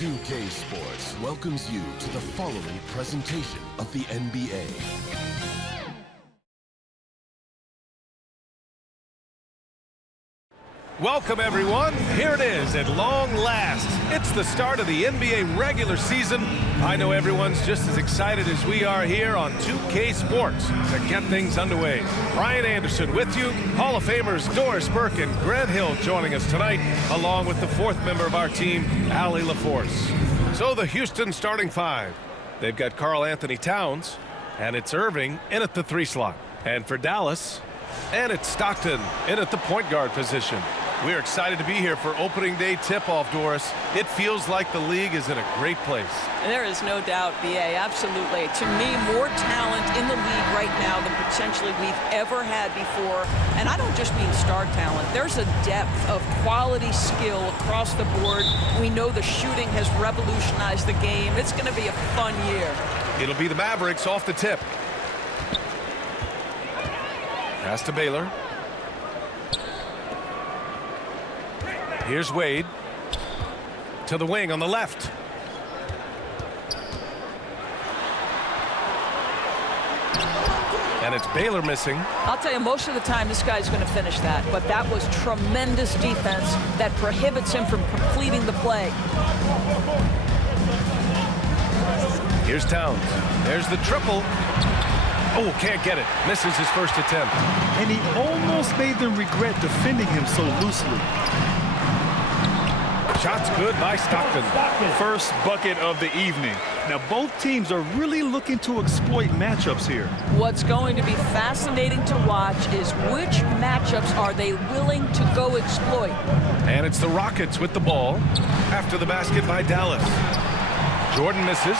2K Sports welcomes you to the following presentation of the NBA. Welcome, everyone. Here it is at long last. It's the start of the NBA regular season. I know everyone's just as excited as we are here on 2K Sports to get things underway. Brian Anderson with you. Hall of Famers Doris Burke and Grant Hill joining us tonight, along with the fourth member of our team, Allie LaForce. So the Houston starting five. They've got Karl Anthony Towns, and it's Irving in at the 3 slot. And for Dallas, and it's Stockton in at the point guard position. We're excited to be here for opening day tip-off, Doris. It feels like the league is in a great place. There is no doubt, B.A., absolutely. To me, more talent in the league right now than potentially we've ever had before. And I don't just mean star talent. There's a depth of quality skill across the board. We know the shooting has revolutionized the game. It's going to be a fun year. It'll be the Mavericks off the tip. Pass to Baylor. Here's Wade to the wing on the left. And it's Baylor missing. I'll tell you, most of the time this guy's going to finish that, but that was tremendous defense that prohibits him from completing the play. Here's Towns. There's the triple. Oh, can't get it. Misses his first attempt. And he almost made them regret defending him so loosely. Shot's good by Stockton. First bucket of the evening. Now, both teams are really looking to exploit matchups here. What's going to be fascinating to watch is which matchups are they willing to go exploit. And it's the Rockets with the ball after the basket by Dallas. Jordan misses.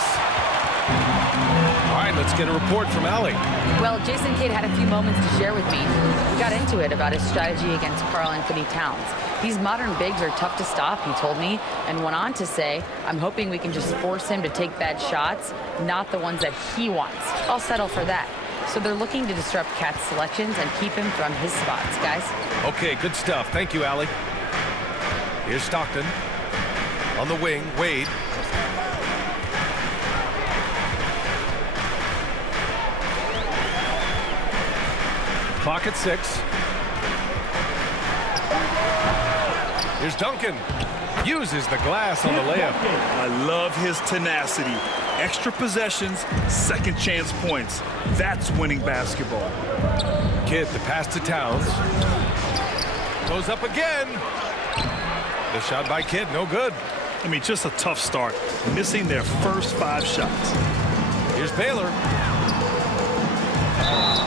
All right, let's get a report from Allie. Well, Jason Kidd had a few moments to share with me. We got into it about his strategy against Karl Anthony Towns. These modern bigs are tough to stop, he told me, and went on to say, I'm hoping we can just force him to take bad shots, not the ones that he wants. I'll settle for that. So they're looking to disrupt Cat's selections and keep him from his spots, guys. Okay, good stuff. Thank you, Allie. Here's Stockton. On the wing, Wade. Clock at 6. Here's Duncan. Uses the glass on the layup. I love his tenacity. Extra possessions, second chance points. That's winning basketball. Kidd, the pass to Towns. Goes up again. The shot by Kidd, no good. I mean, just a tough start. Missing their first 5 shots. Here's Baylor.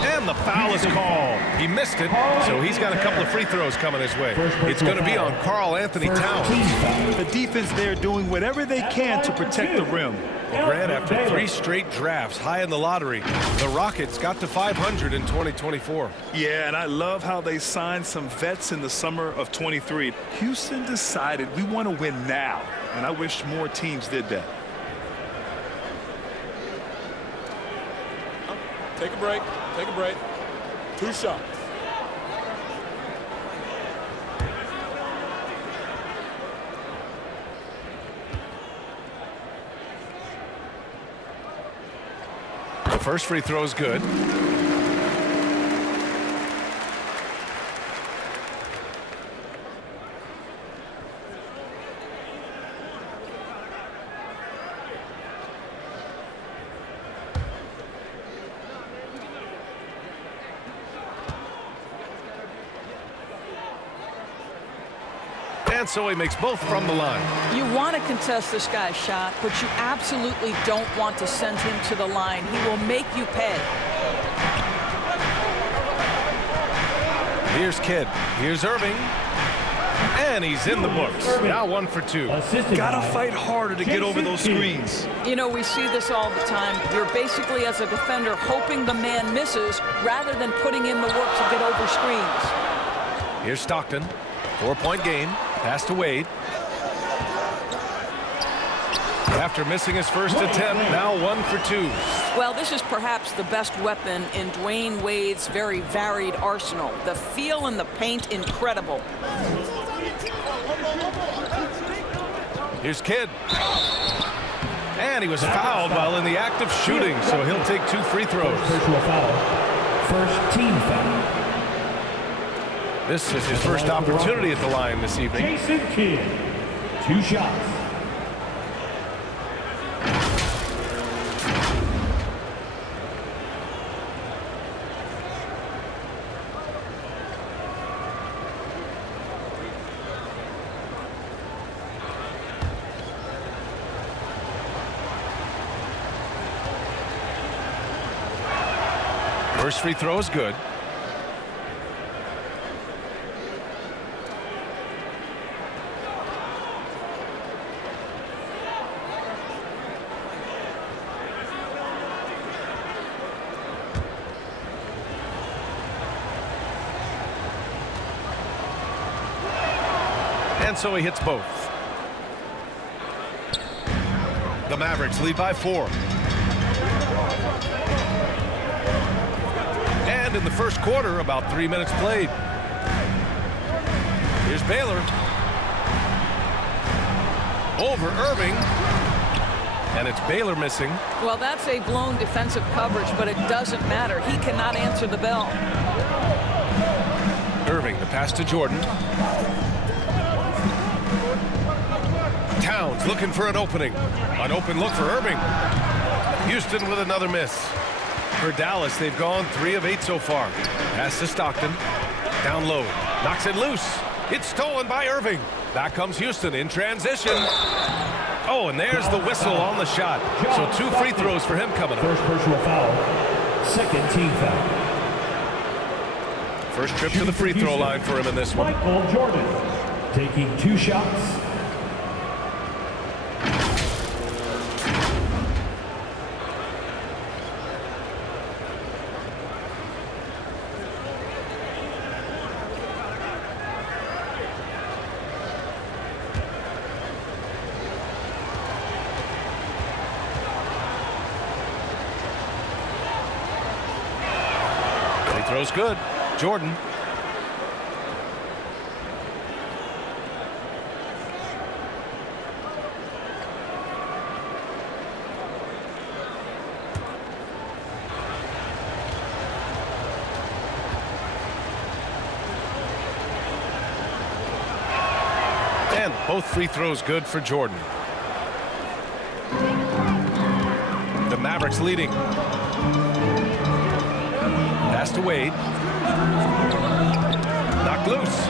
And the foul is called. He missed it, so he's got a couple of free throws coming his way. It's going to be on Karl Anthony Towns. The defense there doing whatever they can to protect the rim. Well, Grant, after 3 straight drafts high in the lottery, the Rockets got to 500 in 2024. Yeah, and I love how they signed some vets in the summer of 23. Houston decided we want to win now, and I wish more teams did that. Take a break. Take a break. 2 shots. The first free throw is good. And so he makes both from the line. You want to contest this guy's shot, but you absolutely don't want to send him to the line. He will make you pay. Here's Kidd. Here's Irving. And he's in the books. Now 1 for 2. Gotta fight harder to get over those screens. You know, we see this all the time. You're basically, as a defender, hoping the man misses rather than putting in the work to get over screens. Here's Stockton. 4-point game. Pass to Wade. After missing his first attempt, now 1 for 2. Well, this is perhaps the best weapon in Dwayne Wade's very varied arsenal. The feel in the paint, incredible. Here's Kidd. And he was fouled while in the act of shooting, so he'll take 2 free throws. Personal foul. First team foul. This is his first opportunity at the line this evening. Jason Kidd. 2 shots. First free throw is good. And so he hits both. The Mavericks lead by 4. And in the first quarter, about 3 minutes played. Here's Baylor. Over Irving. And it's Baylor missing. Well, that's a blown defensive coverage, but it doesn't matter. He cannot answer the bell. Irving, the pass to Jordan. Towns looking for an opening. An open look for Irving. Houston with another miss. For Dallas, they've gone 3 of 8 so far. Pass to Stockton. Down low. Knocks it loose. It's stolen by Irving. Back comes Houston in transition. Oh, and there's the whistle on the shot. So 2 free throws for him coming up. First personal foul. Second team foul. First trip to the free throw line for him in this one. Michael Jordan taking 2 shots. Throw's good. Jordan. And both free throws good for Jordan. The Mavericks leading. Pass to Wade. Knocked loose.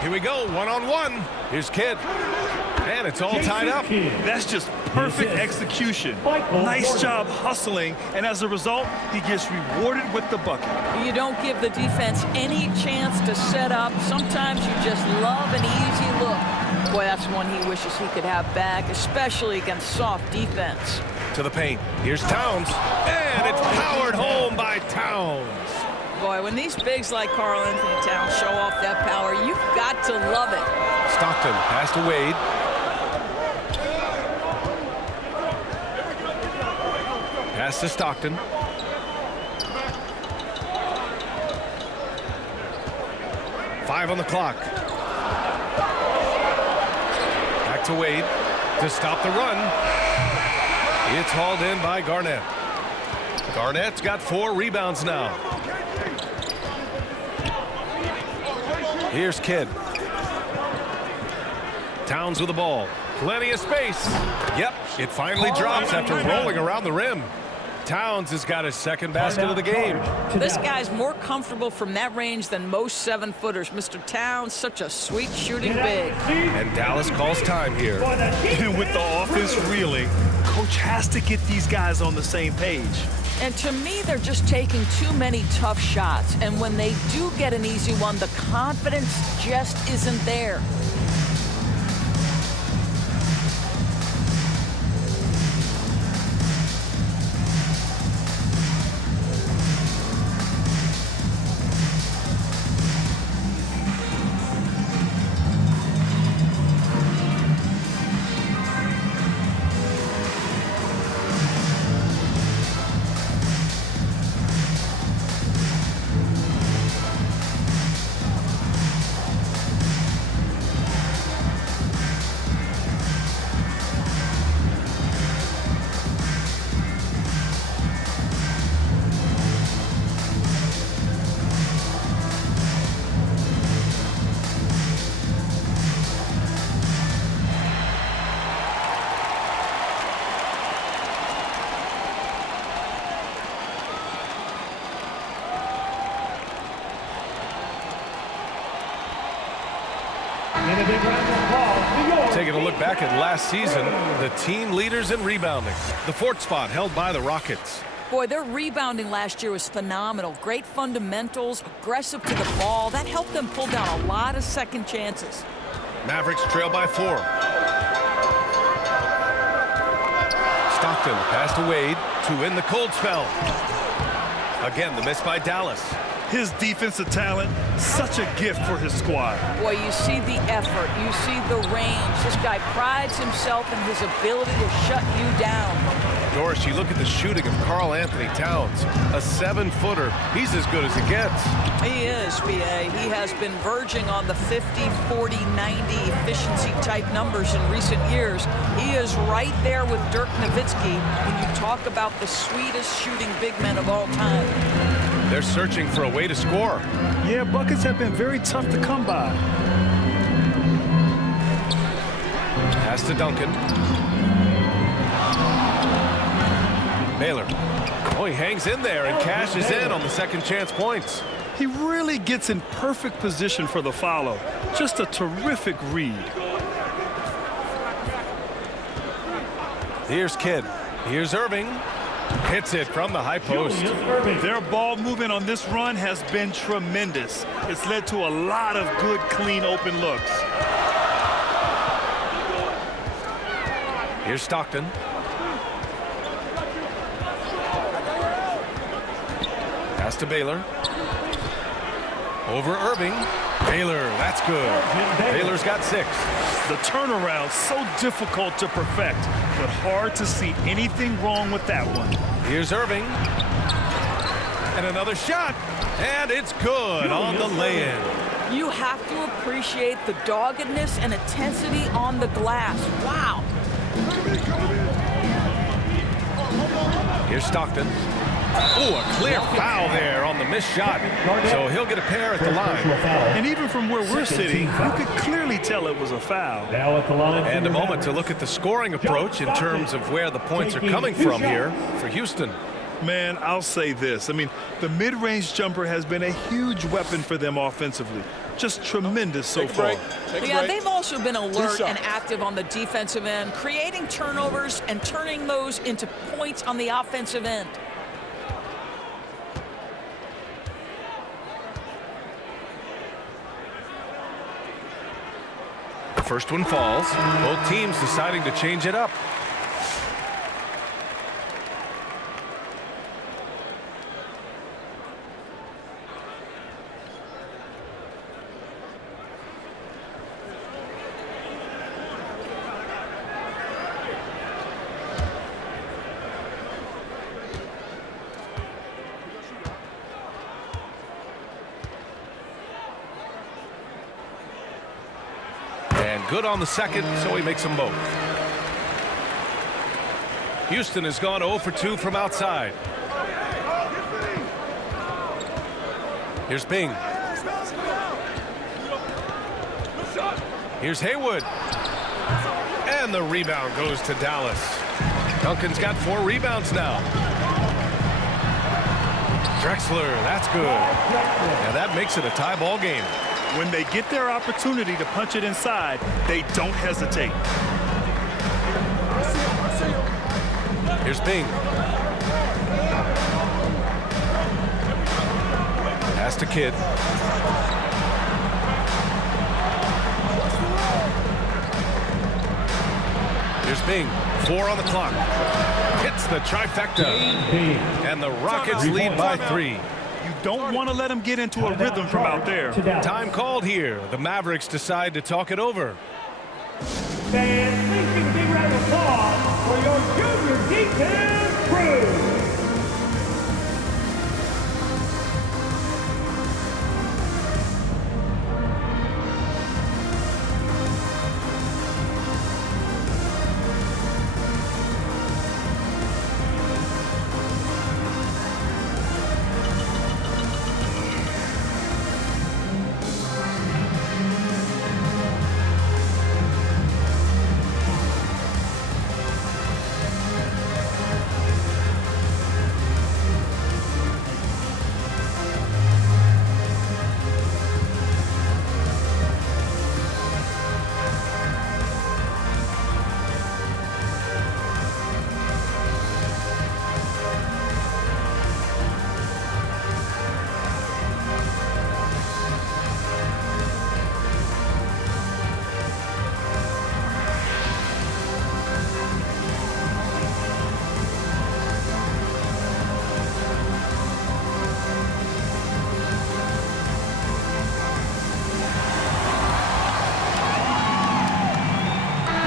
Here we go, 1-on-1. Here's Kidd. And it's all tied up. That's just perfect execution. Nice job hustling, and as a result, he gets rewarded with the bucket. You don't give the defense any chance to set up. Sometimes you just love an easy look. Boy, that's one he wishes he could have back, especially against soft defense. To the paint. Here's Towns. And it's powered home by Towns. Boy, when these bigs like Karl Anthony Towns show off that power, you've got to love it. Stockton, pass to Wade. Pass to Stockton. Five on the clock. Back to Wade to stop the run. It's hauled in by Garnett. Garnett's got 4 rebounds now. Here's Kidd. Towns with the ball. Plenty of space. Yep, it finally drops after rolling around the rim. Towns has got his second basket of the game. This guy's more comfortable from that range than most 7-footers. Mr. Towns, such a sweet shooting big. And Dallas calls time here. And with the offense reeling, coach has to get these guys on the same page. And to me, they're just taking too many tough shots. And when they do get an easy one, the confidence just isn't there. a big round of applause to your Taking a look back at last season, the team leaders in rebounding. The fourth spot held by the Rockets. Boy, their rebounding last year was phenomenal. Great fundamentals, aggressive to the ball. That helped them pull down a lot of second chances. Mavericks trail by 4. Stockton pass to Wade to win the cold spell. Again, the miss by Dallas. His defensive talent, such a gift for his squad. Boy, you see the effort. You see the range. This guy prides himself in his ability to shut you down. Doris, you look at the shooting of Karl Anthony Towns, a 7-footer. He's as good as it gets. He is, B.A. He has been verging on the 50, 40, 90 efficiency type numbers in recent years. He is right there with Dirk Nowitzki when you talk about the sweetest shooting big men of all time. They're searching for a way to score. Yeah, buckets have been very tough to come by. Pass to Duncan. Baylor. Oh, he hangs in there and cashes in on the second chance points. He really gets in perfect position for the follow. Just a terrific read. Here's Kidd. Here's Irving. Hits it from the high post. Their ball movement on this run has been tremendous. It's led to a lot of good, clean, open looks. Here's Stockton. Pass to Baylor. Over Irving. Baylor, that's good. Baylor's got 6. The turnaround so difficult to perfect, but hard to see anything wrong with that one. Here's Irving. And another shot. And it's good on the lay-in. You have to appreciate the doggedness and intensity on the glass. Wow. Here's Stockton. Oh, a clear foul there on the missed shot. So he'll get a pair at the line. And even from where we're sitting, you could clearly tell it was a foul. Now at the line. And a moment to look at the scoring approach in terms of where the points are coming from here for Houston. Man, I'll say this. I mean, the mid-range jumper has been a huge weapon for them offensively. Just tremendous so far. Yeah, they've also been alert and active on the defensive end, creating turnovers and turning those into points on the offensive end. First one falls. Both teams deciding to change it up. And good on the second, so he makes them both. Houston has gone 0 for 2 from outside. Here's Bing. Here's Haywood. And the rebound goes to Dallas. Duncan's got 4 rebounds now. Drexler, that's good. Now that makes it a tie ball game. When they get their opportunity to punch it inside, they don't hesitate. Here's Bing. Pass to Kidd. Here's Bing. 4 on the clock. Hits the trifecta. And the Rockets lead by 3. You don't want to let them get into a rhythm from out there. Time called here. The Mavericks decide to talk it over. Fans, please give a big round of applause for your junior defense crew.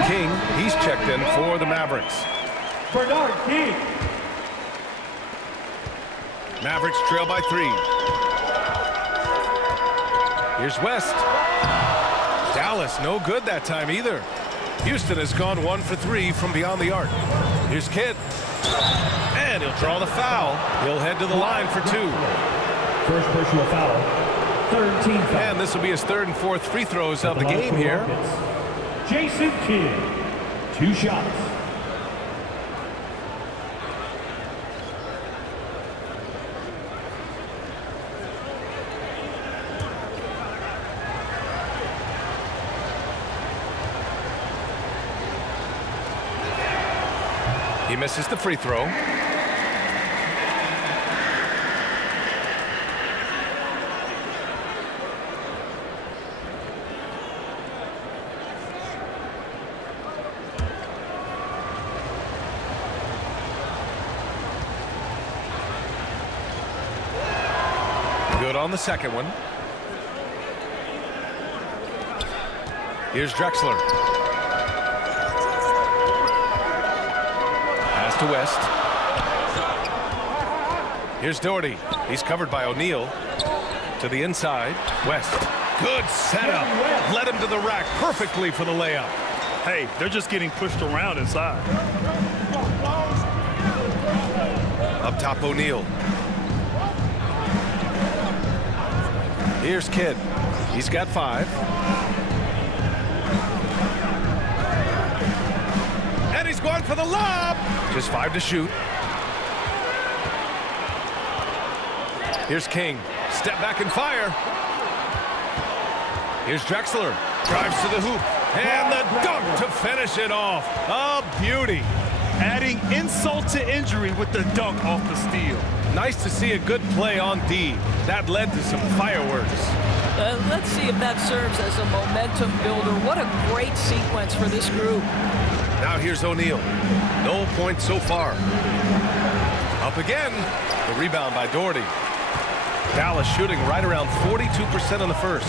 King. He's checked in for the Mavericks. Bernard King. Mavericks trail by 3. Here's West. Dallas, no good that time either. Houston has gone 1 for 3 from beyond the arc. Here's Kidd. And he'll draw the foul. He'll head to the line for 2. First personal foul. Third team foul. And this will be his 3rd and 4th free throws of the game here. Jason Kidd. 2 shots. He misses the free throw. Good on the second one. Here's Drexler. Pass to West. Here's Doherty. He's covered by O'Neal. To the inside. West. Good setup. Led him to the rack perfectly for the layup. Hey, they're just getting pushed around inside. Up top, O'Neal. Here's Kidd. He's got 5. And he's going for the lob. Just 5 to shoot. Here's King. Step back and fire. Here's Drexler. Drives to the hoop. And the dunk to finish it off. A beauty. Adding insult to injury with the dunk off the steal. Nice to see a good play on D. That led to some fireworks. Let's see if that serves as a momentum builder. What a great sequence for this group. Now here's O'Neal. No points so far. Up again. The rebound by Doherty. Dallas shooting right around 42% in the first.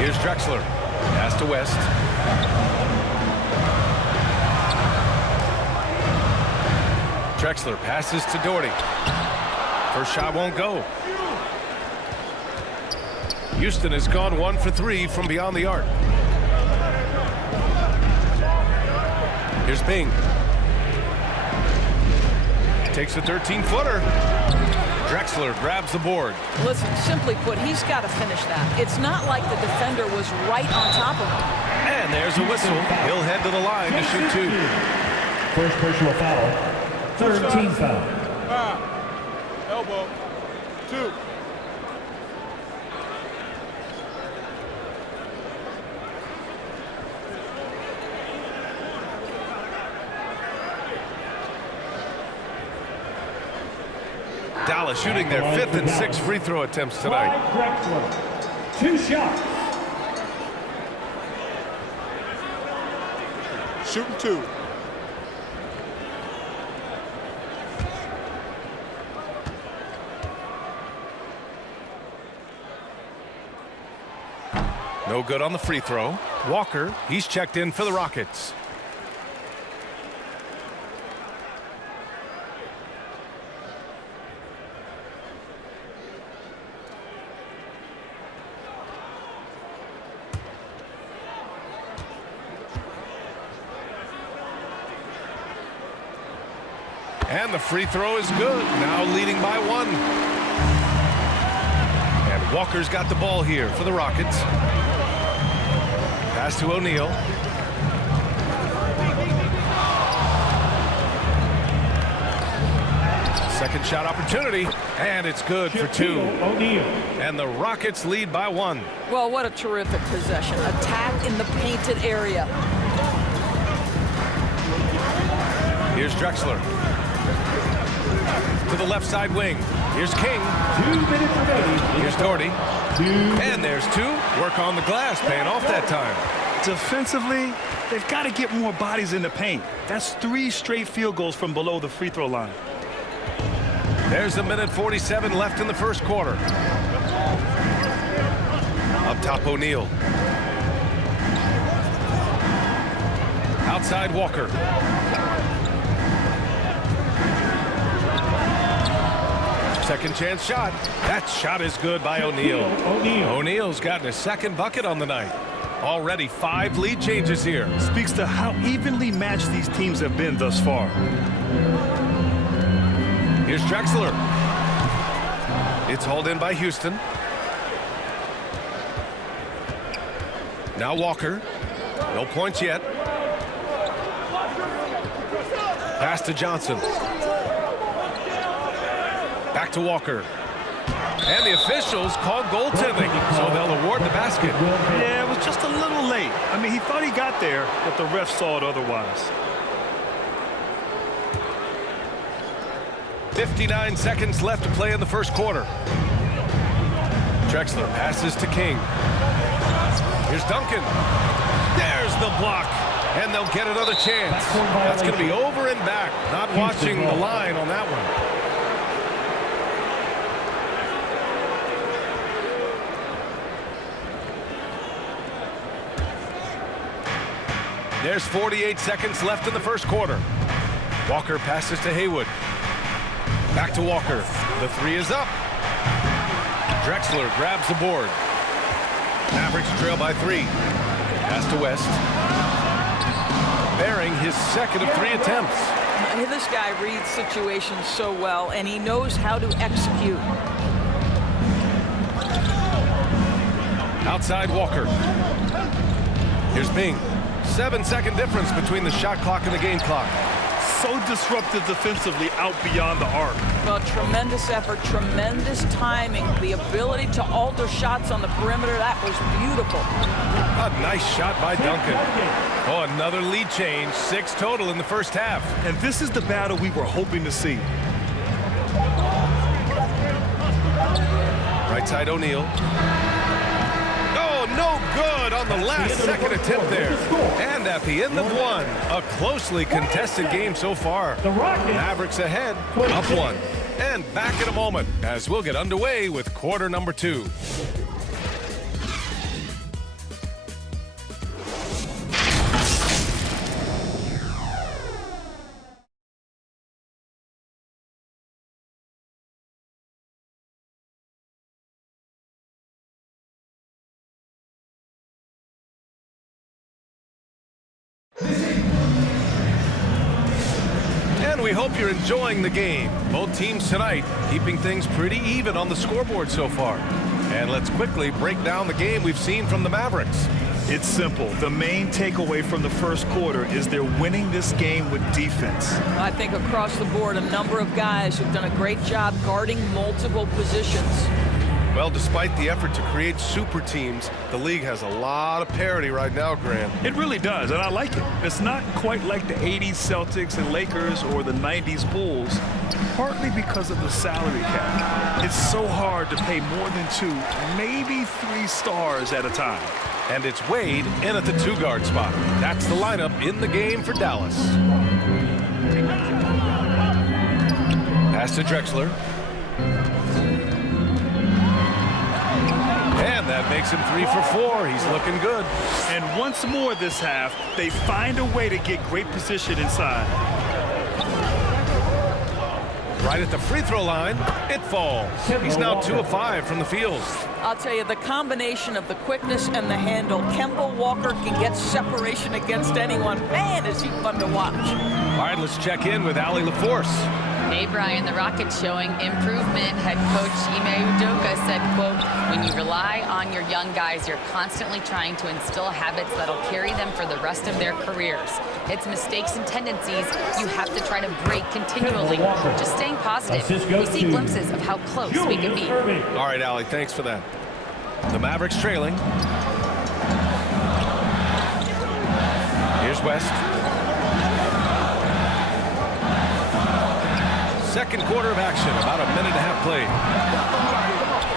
Here's Drexler. Pass to West. Drexler passes to Doherty. First shot won't go. Houston has gone 1 for 3 from beyond the arc. Here's Bing. Takes a 13-footer. Drexler grabs the board. Listen, simply put, he's got to finish that. It's not like the defender was right on top of him. And there's a whistle. He'll head to the line to shoot 2. First personal foul. Third team foul. Elbow. 2. Dallas shooting their 5th and 6th free throw attempts tonight. Drexler. 2 shots. Shooting 2. No good on the free throw. Walker, he's checked in for the Rockets. And the free throw is good. Now leading by 1. And Walker's got the ball here for the Rockets. Pass to O'Neal. Second shot opportunity. And it's good for 2. O'Neal. And the Rockets lead by 1. Well, what a terrific possession. Attack in the painted area. Here's Drexler. To the left side wing. Here's King. 2 minutes remaining. Here's Doherty. And there's 2. Work on the glass, paying off that time. Defensively, they've got to get more bodies in the paint. That's 3 straight field goals from below the free throw line. There's a minute 47 left in the first quarter. Up top, O'Neal. Outside Walker. Second chance shot. That shot is good by O'Neal. O'Neal's gotten his second bucket on the night. Already 5 lead changes here. Speaks to how evenly matched these teams have been thus far. Here's Drexler. It's hauled in by Houston. Now Walker. No points yet. Pass to Johnson. Back to Walker. And the officials called goaltending, so they'll award the basket. Yeah, it was just a little late. I mean, he thought he got there, but the ref saw it otherwise. 59 seconds left to play in the first quarter. Drexler passes to King. Here's Duncan. There's the block. And they'll get another chance. That's going to be over and back. Not watching the line on that one. There's 48 seconds left in the first quarter. Walker passes to Haywood. Back to Walker. The 3 is up. Drexler grabs the board. Mavericks trail by 3. Pass to West. Bearing his second of 3 attempts. This guy reads situations so well, and he knows how to execute. Outside Walker. Here's Bing. 7-second difference between the shot clock and the game clock. So disruptive defensively out beyond the arc. Well, tremendous effort, tremendous timing, the ability to alter shots on the perimeter. That was beautiful. A nice shot by Duncan. Oh, another lead change. 6 total in the first half. And this is the battle we were hoping to see. Right side O'Neal. No good on the last second attempt there. And at the end of one, a closely contested game so far. Mavericks ahead, up 1. And back in a moment as we'll get underway with quarter number 2. And we hope you're enjoying the game. Both teams tonight keeping things pretty even on the scoreboard so far. And let's quickly break down the game we've seen from the Mavericks. It's simple. The main takeaway from the first quarter is they're winning this game with defense. I think across the board, a number of guys who've done a great job guarding multiple positions. Well, despite the effort to create super teams, the league has a lot of parity right now, Grant. It really does, and I like it. It's not quite like the 80s Celtics and Lakers or the 90s Bulls, partly because of the salary cap. It's so hard to pay more than 2, maybe 3 stars at a time. And it's Wade in at the 2-guard spot. That's the lineup in the game for Dallas. Pass to Drexler. And that makes him 3 for 4. He's looking good. And once more this half, they find a way to get great position inside. Right at the free throw line, it falls. He's now 2 of 5 from the field. I'll tell you, the combination of the quickness and the handle, Kemba Walker can get separation against anyone. Man, is he fun to watch. All right, let's check in with Allie LaForce. Hey, Brian, the Rockets showing improvement. Head coach Ime Udoka said, quote, when you rely on your young guys, you're constantly trying to instill habits that'll carry them for the rest of their careers. It's mistakes and tendencies you have to try to break continually. Just staying positive. We see glimpses of how close we can be. All right, Allie, thanks for that. The Mavericks trailing. Here's West. Second quarter of action, about a minute and a half played.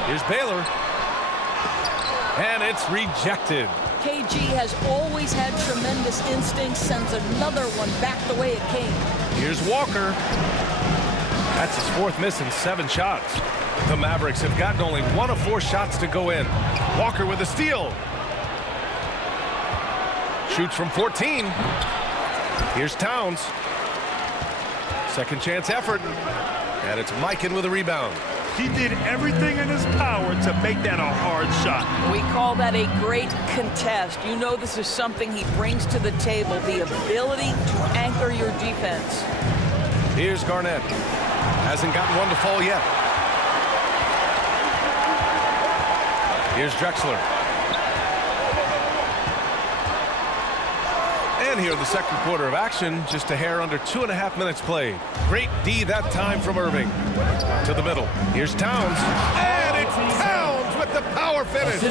Here's Baylor. And it's rejected. KG has always had tremendous instincts, sends another one back the way it came. Here's Walker. That's his 4th miss in 7 shots. The Mavericks have gotten only 1 of 4 shots to go in. Walker with a steal. Shoots from 14. Here's Towns. Second chance effort. And it's Mikan with a rebound. He did everything in his power to make that a hard shot. We call that a great contest. You know this is something he brings to the table, the ability to anchor your defense. Here's Garnett. Hasn't gotten one to fall yet. Here's Drexler. And here in the second quarter of action, just a hair under 2.5 minutes played. Great D that time from Irving. To the middle. Here's Towns. And it's Towns with the power finish.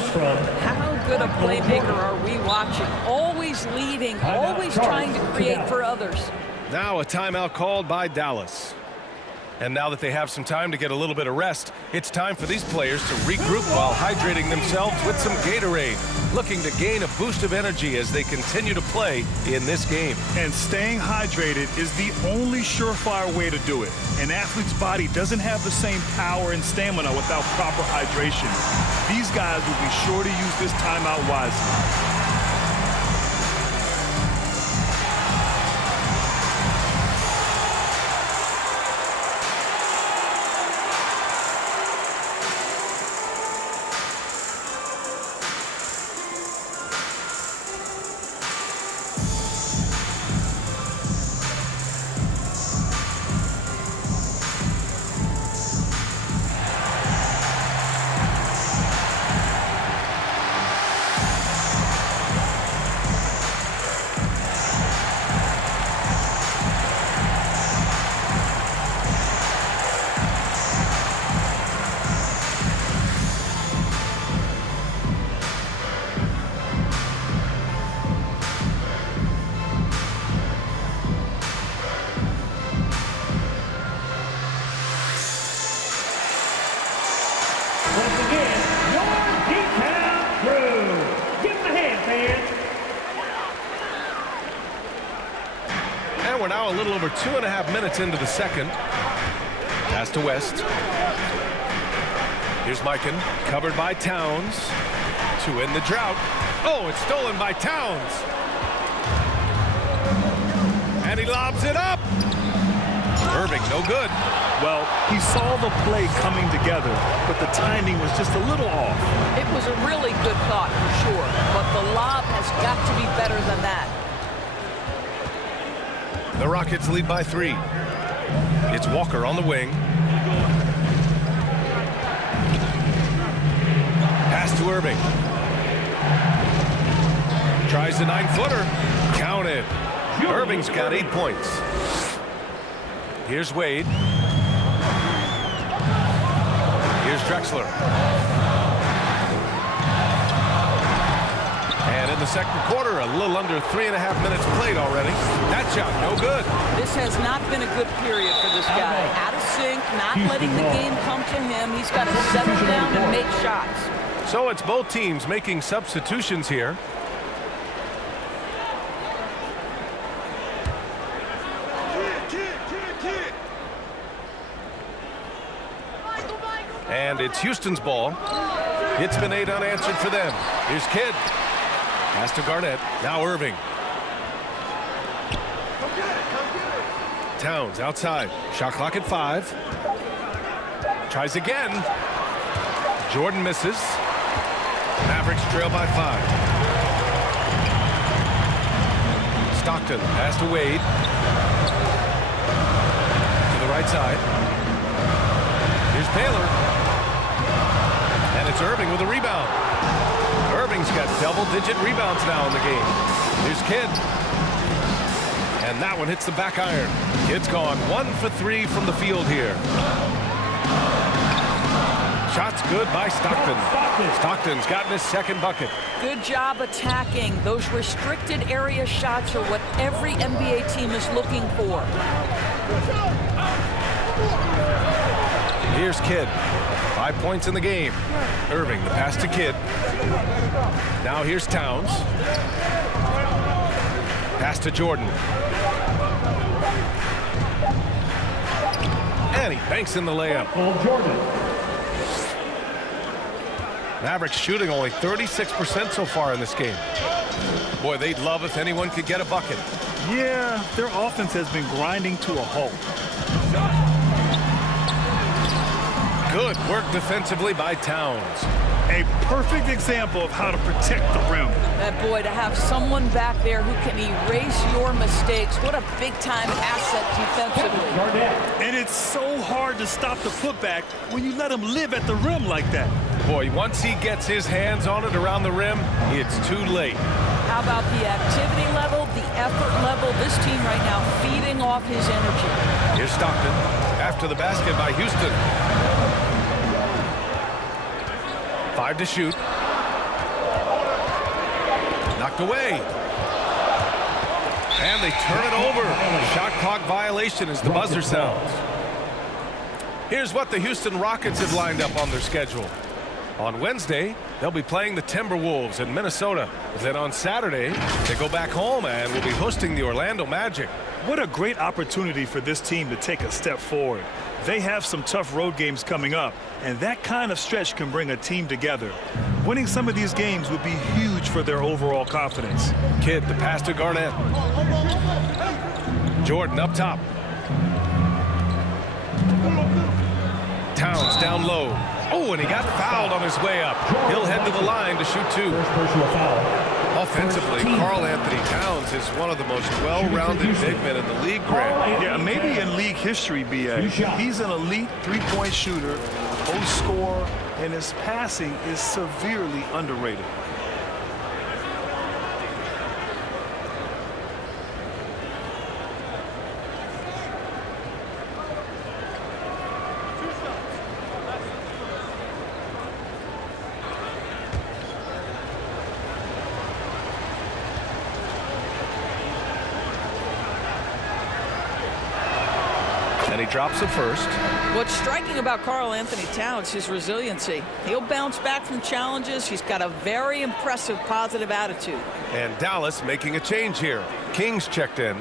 How good a playmaker are we watching? Always leading, always trying to create for others. Now a timeout called by Dallas. And now that they have some time to get a little bit of rest, it's time for these players to regroup while hydrating themselves with some Gatorade, looking to gain a boost of energy as they continue to play in this game. And staying hydrated is the only surefire way to do it. An athlete's body doesn't have the same power and stamina without proper hydration. These guys will be sure to use this timeout wisely. We're now a little over 2.5 minutes into the second. Pass to West. Here's Mikan, covered by Towns to end the drought. Oh, it's stolen by Towns. And he lobs it up. Irving, no good. Well, he saw the play coming together, but the timing was just a little off. It was a really good thought for sure, but the lob has got to be better than that. The Rockets lead by 3. It's Walker on the wing. Pass to Irving. Tries the 9-footer. Counted. Irving's got 8 points. Here's Wade. Here's Drexler. And in the second quarter, a little under 3.5 minutes played already. That shot, no good. This has not been a good period for this guy. Out of sync, not letting the game come to him. He's got to settle down and make shots. So it's both teams making substitutions here. And it's Houston's ball. It's been 8 unanswered for them. Here's Kidd. Pass to Garnett. Now Irving. Towns outside. Shot clock at 5. Tries again. Jordan misses. Mavericks trail by 5. Stockton. Pass to Wade. To the right side. Here's Baylor. And it's Irving with a rebound. Irving's got double-digit rebounds now in the game. Here's Kidd. And that one hits the back iron. Kidd's gone 1 for 3 from the field here. Shot's good by Stockton. Stockton's gotten his second bucket. Good job attacking. Those restricted area shots are what every NBA team is looking for. Here's Kidd. 5 points in the game. Irving, the pass to Kidd. Now here's Towns. Pass to Jordan. And he banks in the layup. Mavericks shooting only 36% so far in this game. Boy, they'd love if anyone could get a bucket. Yeah, their offense has been grinding to a halt. Good work defensively by Towns. A perfect example of how to protect the rim. Boy, to have someone back there who can erase your mistakes, what a big-time asset defensively. And it's so hard to stop the putback when you let him live at the rim like that. Boy, once he gets his hands on it around the rim, it's too late. How about the activity level, the effort level? This team right now feeding off his energy. Here's Stockton after the basket by Houston. 5 to shoot. Knocked away. And they turn it over. Shot clock violation as the buzzer sounds. Here's what the Houston Rockets have lined up on their schedule. On Wednesday, they'll be playing the Timberwolves in Minnesota. Then on Saturday, they go back home and will be hosting the Orlando Magic. What a great opportunity for this team to take a step forward. They have some tough road games coming up, and that kind of stretch can bring a team together. Winning some of these games would be huge for their overall confidence. Kidd, the pass to Garnett. Jordan up top. Towns down low. Oh, and he got fouled on his way up. He'll head to the line to shoot 2. Offensively, Karl Anthony Towns is one of the most well-rounded big men in the league, Grant. Yeah, maybe in league history, B.A. He's an elite three-point shooter, post scorer, and his passing is severely underrated. And he drops it first. What's striking about Karl Anthony Towns, his resiliency. He'll bounce back from challenges. He's got a very impressive positive attitude. And Dallas making a change here. Kings checked in.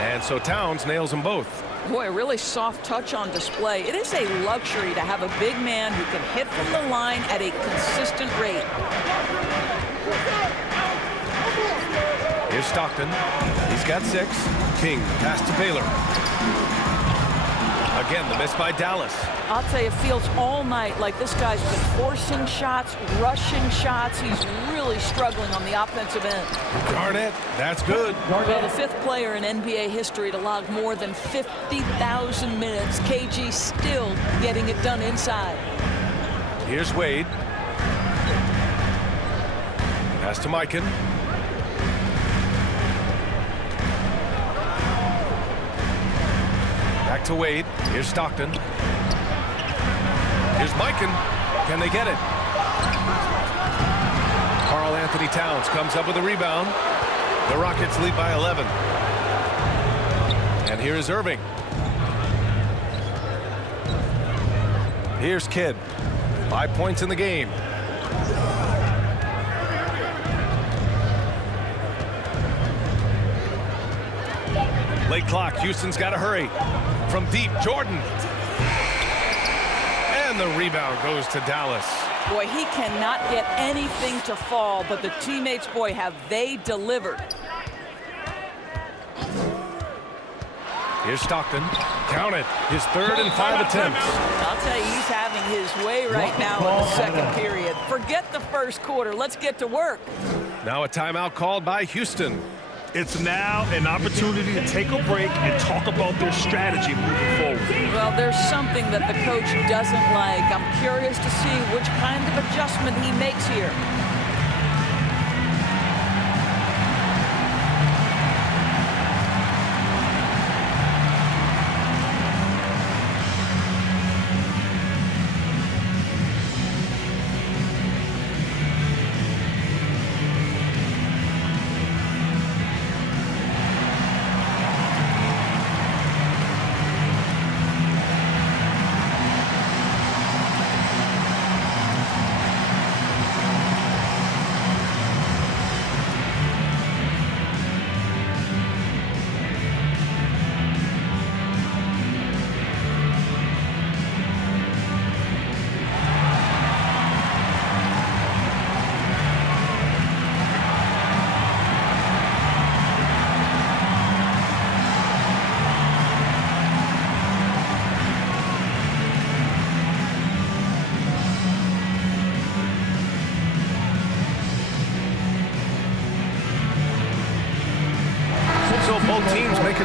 And so Towns nails them both. Boy, a really soft touch on display. It is a luxury to have a big man who can hit from the line at a consistent rate. Here's Stockton. He's got 6. King, pass to Baylor. Again, the miss by Dallas. I'll tell you, it feels all night like this guy's been forcing shots, rushing shots. He's really struggling on the offensive end. Garnett, that's good. Well, the 5th player in NBA history to log more than 50,000 minutes. KG still getting it done inside. Here's Wade. Pass to Mikan. Back to Wade. Here's Stockton. Here's Mikan. Can they get it? Karl Anthony Towns comes up with a rebound. The Rockets lead by 11. And here is Irving. Here's Kidd. 5 points in the game. Late clock. Houston's got to hurry. From deep, Jordan. And the rebound goes to Dallas. Boy, he cannot get anything to fall, but the teammates, boy, have they delivered. Here's Stockton. Count it. His 3rd and 5 attempts. I'll tell you, he's having his way right now in the 2nd period. Forget the 1st quarter. Let's get to work. Now a timeout called by Houston. It's now an opportunity to take a break and talk about their strategy moving forward. Well, there's something that the coach doesn't like. I'm curious to see which kind of adjustment he makes here.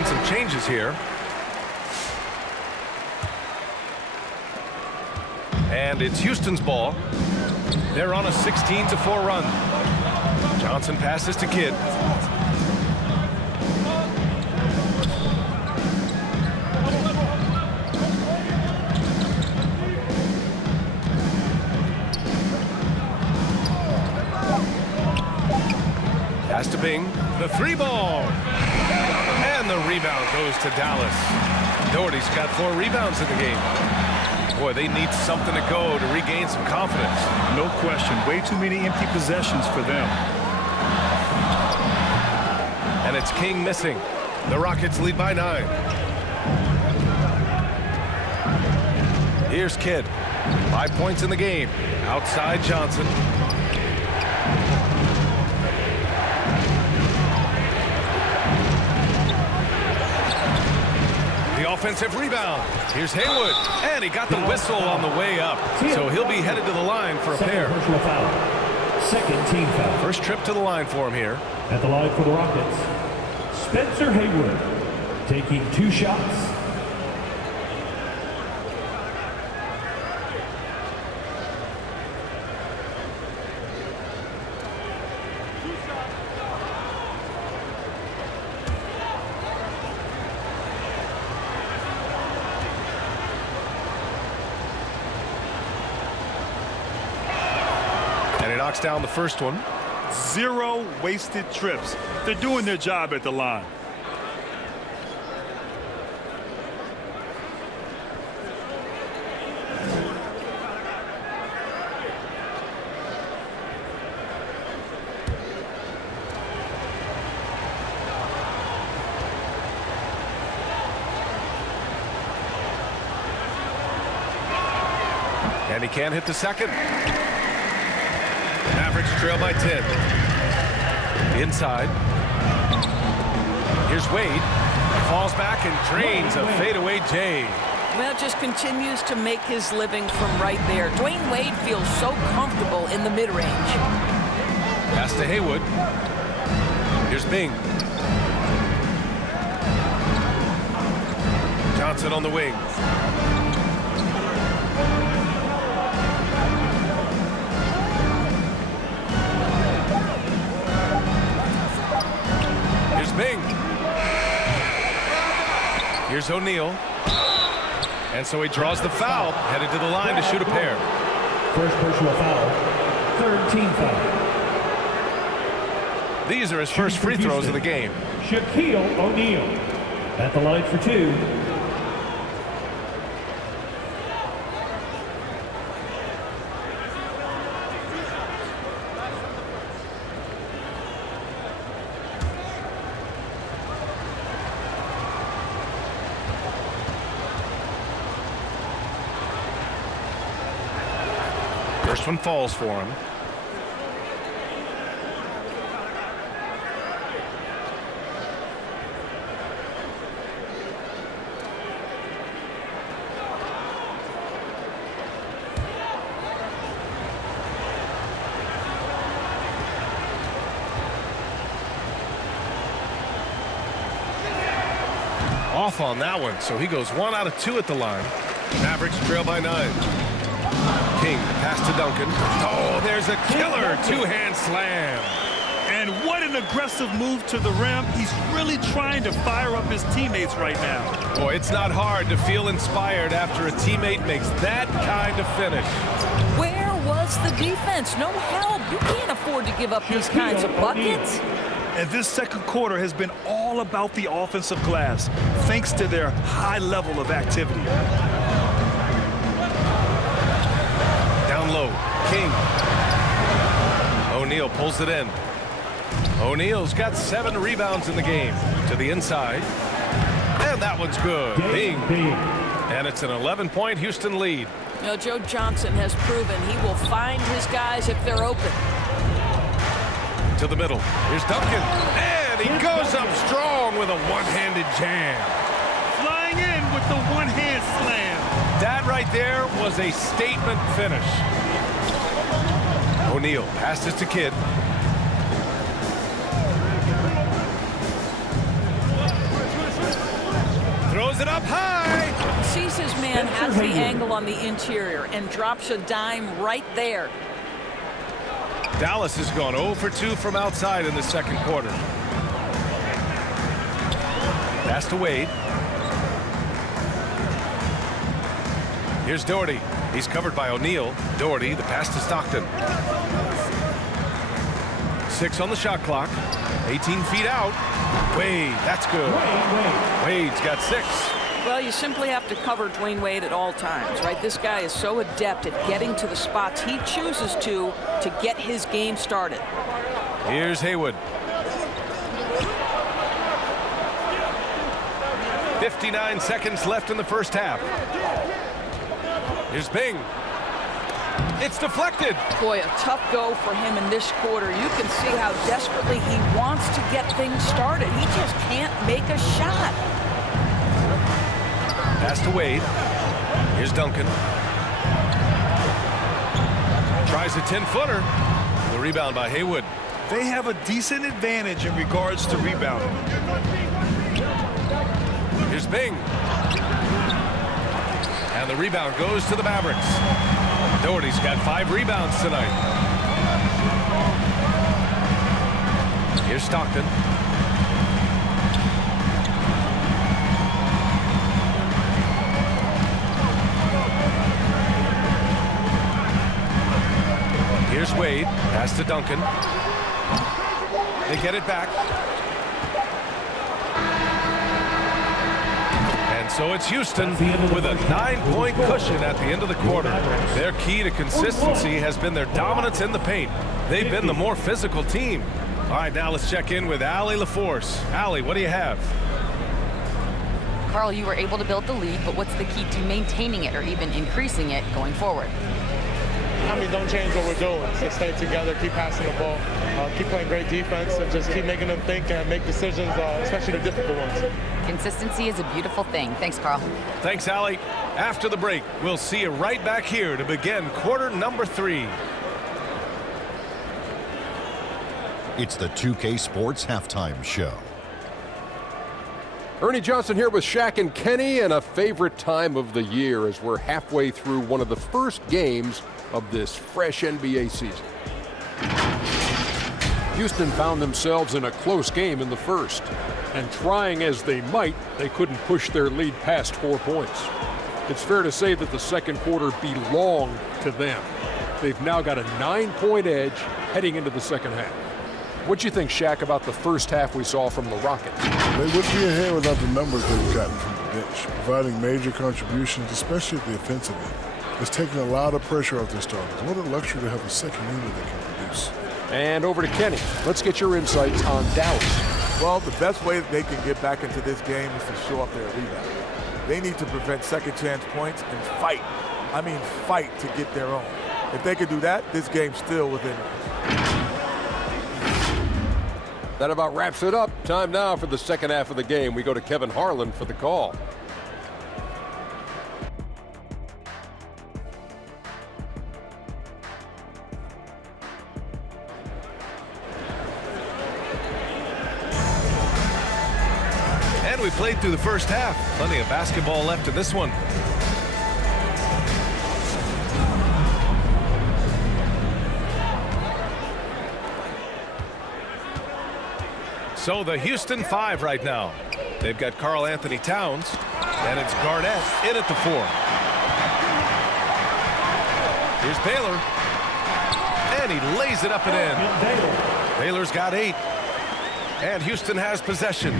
making some changes here. And it's Houston's ball. They're on a 16-4 run. Johnson passes to Kidd. Pass to Bing. The 3-ball. And the rebound goes to Dallas. Doherty's got 4 rebounds in the game. Boy, they need something to go to regain some confidence. No question. Way too many empty possessions for them. And it's King missing. The Rockets lead by 9. Here's Kidd. 5 points in the game. Outside Johnson. The offensive rebound. Here's Haywood. And he got the whistle on the way up. So he'll be headed to the line for a pair. Personal foul. Second team foul. First trip to the line for him here. At the line for the Rockets, Spencer Haywood taking 2 shots. And he knocks down the first one. 0 wasted trips. They're doing their job at the line. And he can't hit the second. Mavericks trail by 10. Inside. Here's Wade. Falls back and drains a fadeaway J. Well, just continues to make his living from right there. Dwayne Wade feels so comfortable in the mid-range. Pass to Haywood. Here's Bing. Johnson on the wing. Bing. Here's O'Neal. And so he draws the foul, headed to the line to shoot a pair. First personal foul. Third team foul. These are his first free throws of the game. Shaquille O'Neal at the line for 2. First one falls for him. Off on that one, so he goes 1 out of 2 at the line. Mavericks trail by 9. King, pass to Duncan. Oh, there's a killer 2-hand slam. And what an aggressive move to the rim. He's really trying to fire up his teammates right now. Boy, it's not hard to feel inspired after a teammate makes that kind of finish. Where was the defense? No help. You can't afford to give up these kinds of buckets. And this second quarter has been all about the offensive glass, thanks to their high level of activity. Down low, King. O'Neal pulls it in. O'Neal's got 7 rebounds in the game. To the inside. And that one's good. Bing. And it's an 11-point Houston lead. You know, Joe Johnson has proven he will find his guys if they're open. To the middle. Here's Duncan. And he goes up strong with a one-handed jam. Flying in with the one-hand slam. That right there was a statement finish. O'Neal passes to Kidd. it up high. Sees his man, has the angle on the interior, and drops a dime right there. Dallas has gone 0 for 2 from outside in the second quarter. Pass to Wade. Here's Doherty. He's covered by O'Neal. Doherty, the pass to Stockton. 6 on the shot clock. 18 feet out. Wade, that's good. Wade's got 6. Well, you simply have to cover Dwayne Wade at all times, right? This guy is so adept at getting to the spots he chooses to get his game started. Here's Haywood. 59 seconds left in the first half. Here's Bing. It's deflected. Boy, a tough go for him in this quarter. You can see how desperately he wants to get things started. He just can't make a shot. Pass to Wade. Here's Duncan. Tries a 10-footer. The rebound by Haywood. They have a decent advantage in regards to rebounding. Here's Bing. And the rebound goes to the Mavericks. Doherty's got 5 rebounds tonight. Here's Stockton. Here's Wade. Pass to Duncan. They get it back. And so it's Houston with a 9-point cushion at the end of the quarter. Their key to consistency has been their dominance in the paint. They've been the more physical team. All right, now let's check in with Allie LaForce. Allie, what do you have? Carl, you were able to build the lead, but what's the key to maintaining it or even increasing it going forward? I mean, don't change what we're doing. Just stay together, keep passing the ball, keep playing great defense, and just keep making them think and make decisions, especially the difficult ones. Consistency is a beautiful thing. Thanks, Carl. Thanks, Allie. After the break, we'll see you right back here to begin quarter number 3. It's the 2K Sports Halftime Show. Ernie Johnson here with Shaq and Kenny, and a favorite time of the year as we're halfway through one of the first games of this fresh NBA season. Houston found themselves in a close game in the first, and trying as they might, they couldn't push their lead past 4 points. It's fair to say that the second quarter belonged to them. They've now got a 9-point edge heading into the second half. What'd you think, Shaq, about the first half we saw from the Rockets? They wouldn't be ahead without the numbers they've gotten from the bench, providing major contributions, especially at the offensive end. It's taking a lot of pressure off their starters. What a luxury to have a second unit that can produce. And over to Kenny. Let's get your insights on Dallas. Well, the best way that they can get back into this game is to show up their rebound. They need to prevent second chance points and fight. I mean, fight to get their own. If they can do that, this game's still within reach. That about wraps it up. Time now for the second half of the game. We go to Kevin Harlan for the call. And we played through the first half. Plenty of basketball left in this one. So the Houston 5 right now. They've got Karl Anthony Towns, and it's Garnett in at the 4. Here's Baylor, and he lays it up and in. Baylor's got 8, and Houston has possession.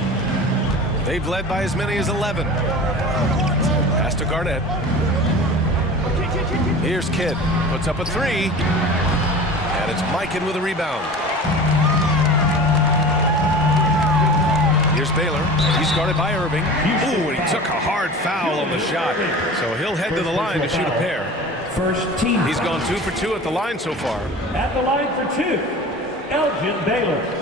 They've led by as many as 11. Pass to Garnett. Here's Kidd, puts up a 3, and it's Mikan with a rebound. Here's Baylor. He's guarded by Irving. Ooh, and he took a hard foul on the shot. So he'll head to the line to shoot a pair. First team. He's gone 2 for 2 at the line so far. At the line for 2, Elgin Baylor.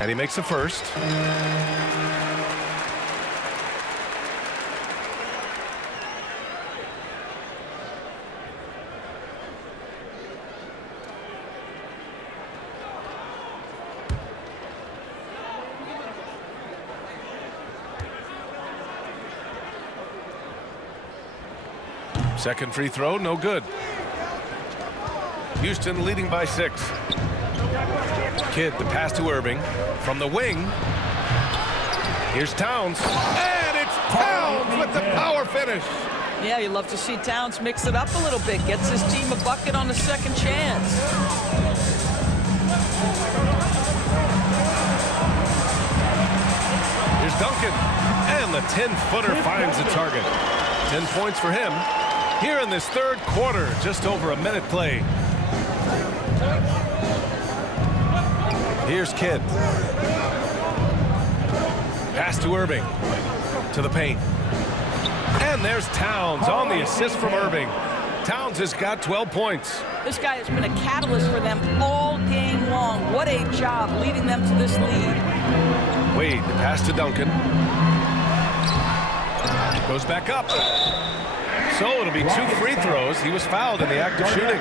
And he makes the first. Second free throw, no good. Houston leading by 6. Kidd, the pass to Irving. From the wing. Here's Towns. And it's Towns with the power finish. Yeah, you love to see Towns mix it up a little bit. Gets his team a bucket on the second chance. Here's Duncan. And the 10-footer finds the target. 10 points for him. Here in this third quarter, just over a minute played. Here's Kidd. Pass to Irving. To the paint. And there's Towns on the assist from Irving. Towns has got 12 points. This guy has been a catalyst for them all game long. What a job leading them to this lead. Wade, the pass to Duncan. Goes back up. So it'll be 2 free throws. He was fouled in the act of shooting.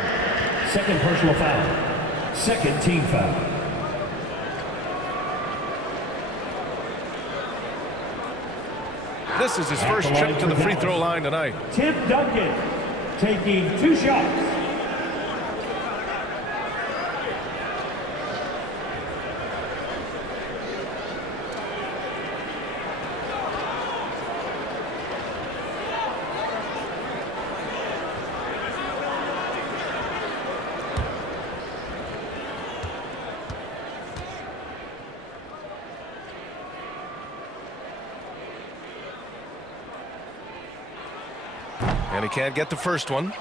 Second personal foul. Second team foul. This is his first trip to the free throw line tonight. Tim Duncan taking 2 shots. And he can't get the first one.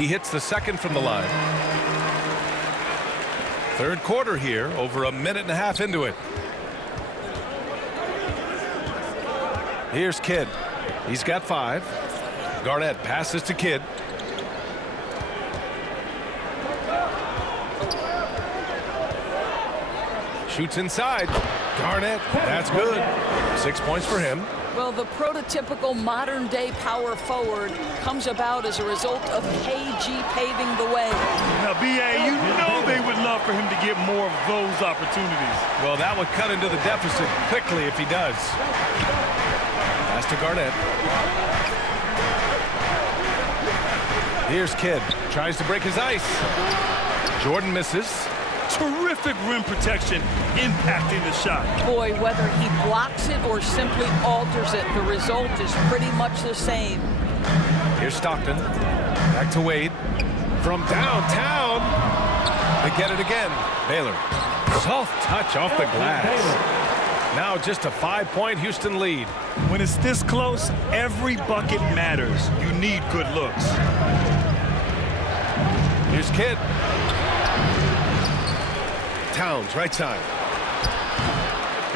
He hits the second from the line. Third quarter here, over a minute and a half into it. Here's Kidd. He's got 5. Garnett passes to Kidd. Shoots inside. Garnett, that's good. 6 points for him. Well, the prototypical modern-day power forward comes about as a result of KG paving the way. Now, B.A., you know they would love for him to get more of those opportunities. Well, that would cut into the deficit quickly if he does. Pass to Garnett. Here's Kidd. Tries to break his ice. Jordan misses. Terrific rim protection impacting the shot. Boy, whether he blocks it or simply alters it, the result is pretty much the same. Here's Stockton. Back to Wade. From downtown. They get it again. Baylor. Soft touch off the glass. Now just a 5-point Houston lead. When it's this close, every bucket matters. You need good looks. Here's Kidd. Towns, right side.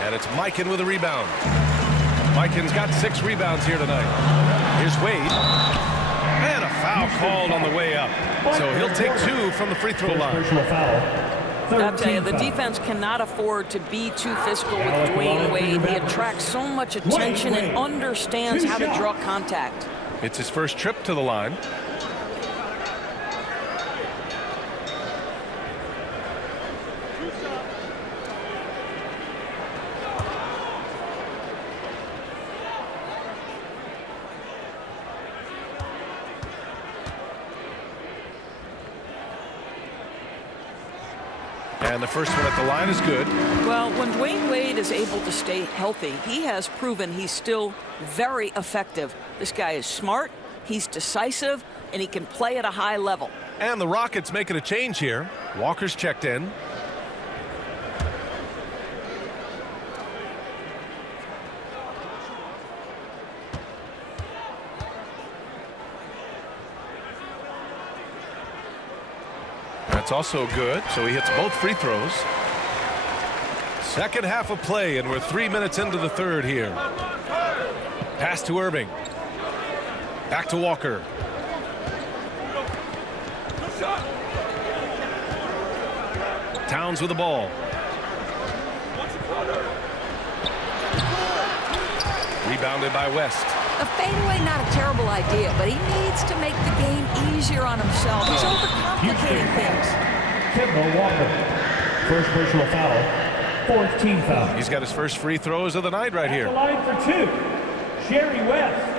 And it's Mikan with a rebound. Mikan's got 6 rebounds here tonight. Here's Wade. And a foul called on the way up. So he'll take 2 from the free throw line. I'll tell you, the defense cannot afford to be too physical with Dwayne Wade. He attracts so much attention and understands how to draw contact. It's his first trip to the line. And the first one at the line is good. Well, when Dwayne Wade is able to stay healthy, he has proven he's still very effective. This guy is smart, he's decisive, and he can play at a high level. And the Rockets making a change here. Walker's checked in. That's also good, so he hits both free throws. Second half of play, and we're 3 minutes into the third here. Pass to Irving. Back to Walker. Towns with the ball. Rebounded by West. A fadeaway, not a terrible idea, but he needs to make the game easier on himself. He's overcomplicating things. Kemba Walker, first personal foul, fourth team foul. He's got his first free throws of the night right here. At the line for two, Jerry West.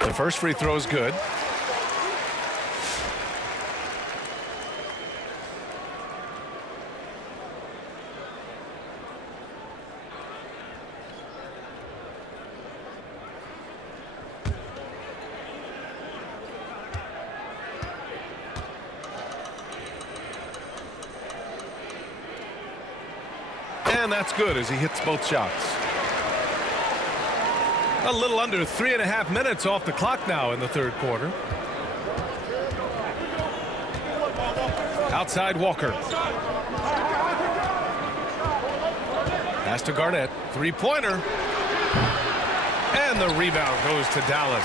The first free throw is good. And that's good as he hits both shots. A little under 3.5 minutes off the clock now in the third quarter. Outside Walker. Pass to Garnett. Three-pointer. And the rebound goes to Dallas.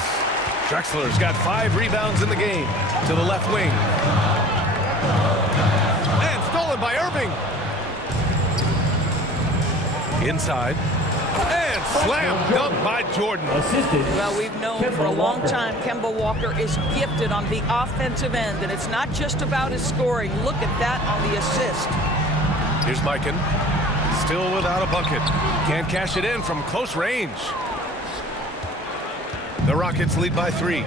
Drexler's got 5 rebounds in the game. To the left wing. And stolen by Irving. Inside. And slam dunk by Jordan. Well, we've known for a long time Kemba Walker is gifted on the offensive end, and it's not just about his scoring. Look at that on the assist. Here's Mikan. Still without a bucket. Can't cash it in from close range. The Rockets lead by 3.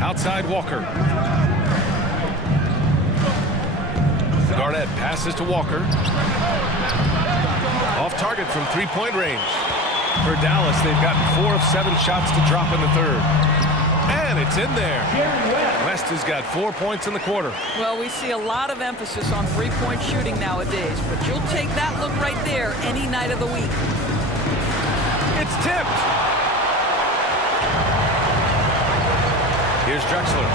Outside Walker. Garnett passes to Walker. Off target from three-point range. For Dallas, they've gotten 4 of 7 shots to drop in the third. And it's in there. West has got 4 points in the quarter. Well, we see a lot of emphasis on three-point shooting nowadays, but you'll take that look right there any night of the week. It's tipped. Here's Drexler.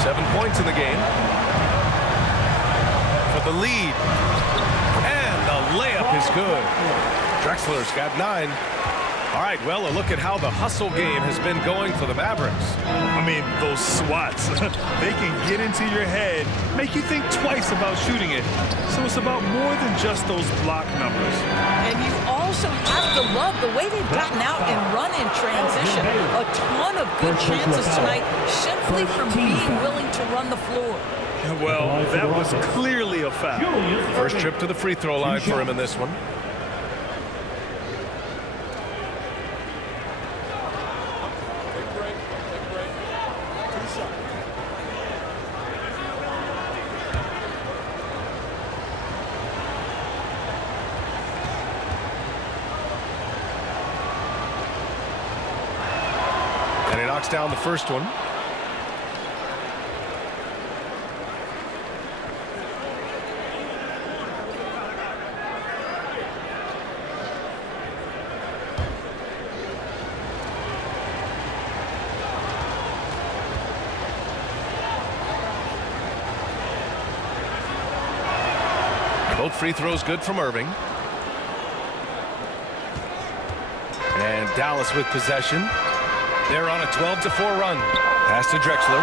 7 points in the game. For the lead. And the layup is good. Drexler's got 9. All right, well, a look at how the hustle game has been going for the Mavericks. I mean, those swats, they can get into your head, make you think twice about shooting it. So it's about more than just those block numbers. And you also have to love the way they've gotten out and run in transition. A ton of good chances tonight simply from being willing to run the floor. Well, that was clearly a foul. First trip to the free throw line for him in this one. And he knocks down the first one. Both free throws good from Irving. And Dallas with possession. They're on a 12-4 run. Pass to Drexler.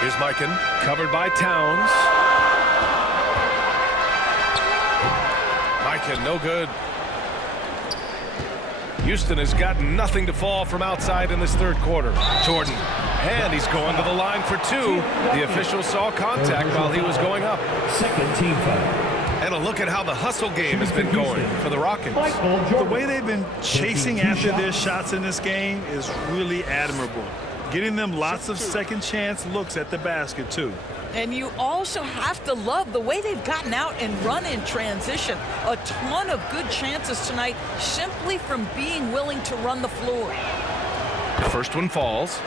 Here's Mikan, covered by Towns. Mikan, no good. Houston has got nothing to fall from outside in this third quarter. Jordan. And he's going to the line for 2. The official saw contact while he was going up. Second team foul. And a look at how the hustle game has been going for the Rockets. The way they've been chasing after their shots in this game is really admirable. Getting them lots of second chance looks at the basket, too. And you also have to love the way they've gotten out and run in transition. A ton of good chances tonight simply from being willing to run the floor. First one falls.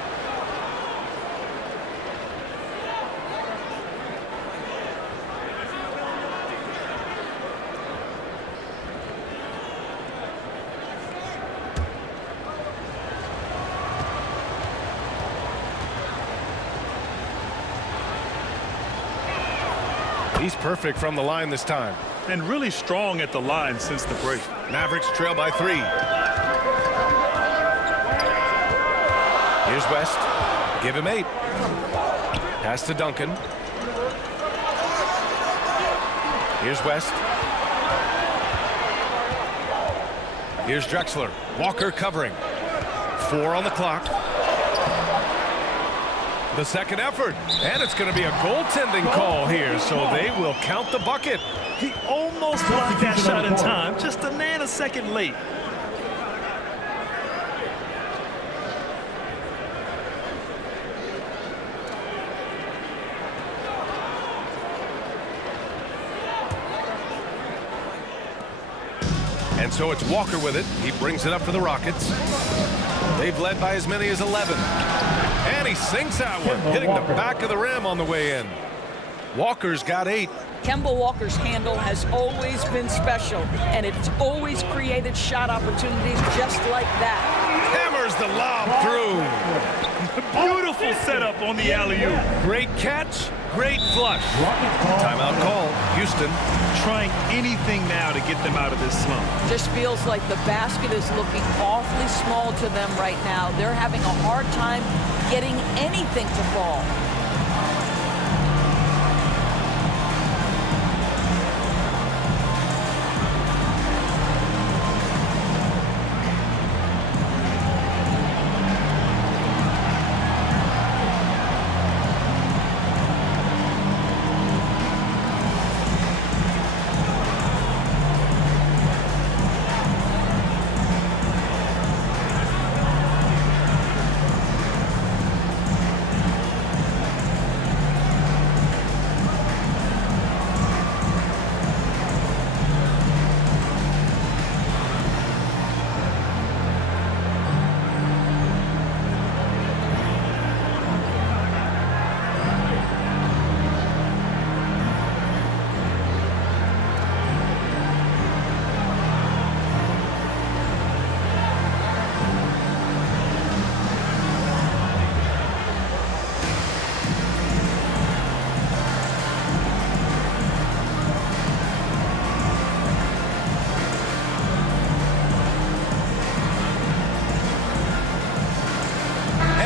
He's perfect from the line this time. And really strong at the line since the break. Mavericks trail by 3. Here's West. Give him 8. Pass to Duncan. Here's West. Here's Drexler. Walker covering. 4 on the clock. The second effort, and it's going to be a goaltending call here, so they will count the bucket. He almost blocked that shot in time, just a nanosecond late. And so it's Walker with it. He brings it up for the Rockets. They've led by as many as 11. And he sinks that one, hitting the back of the rim on the way in. Walker's got 8. Kemba Walker's handle has always been special, and it's always created shot opportunities just like that. Hammers the lob through. Beautiful setup on the alley-oop. Great catch, great flush. Timeout call, Houston. Trying anything now to get them out of this slump. Just feels like the basket is looking awfully small to them right now. They're having a hard time getting anything to fall.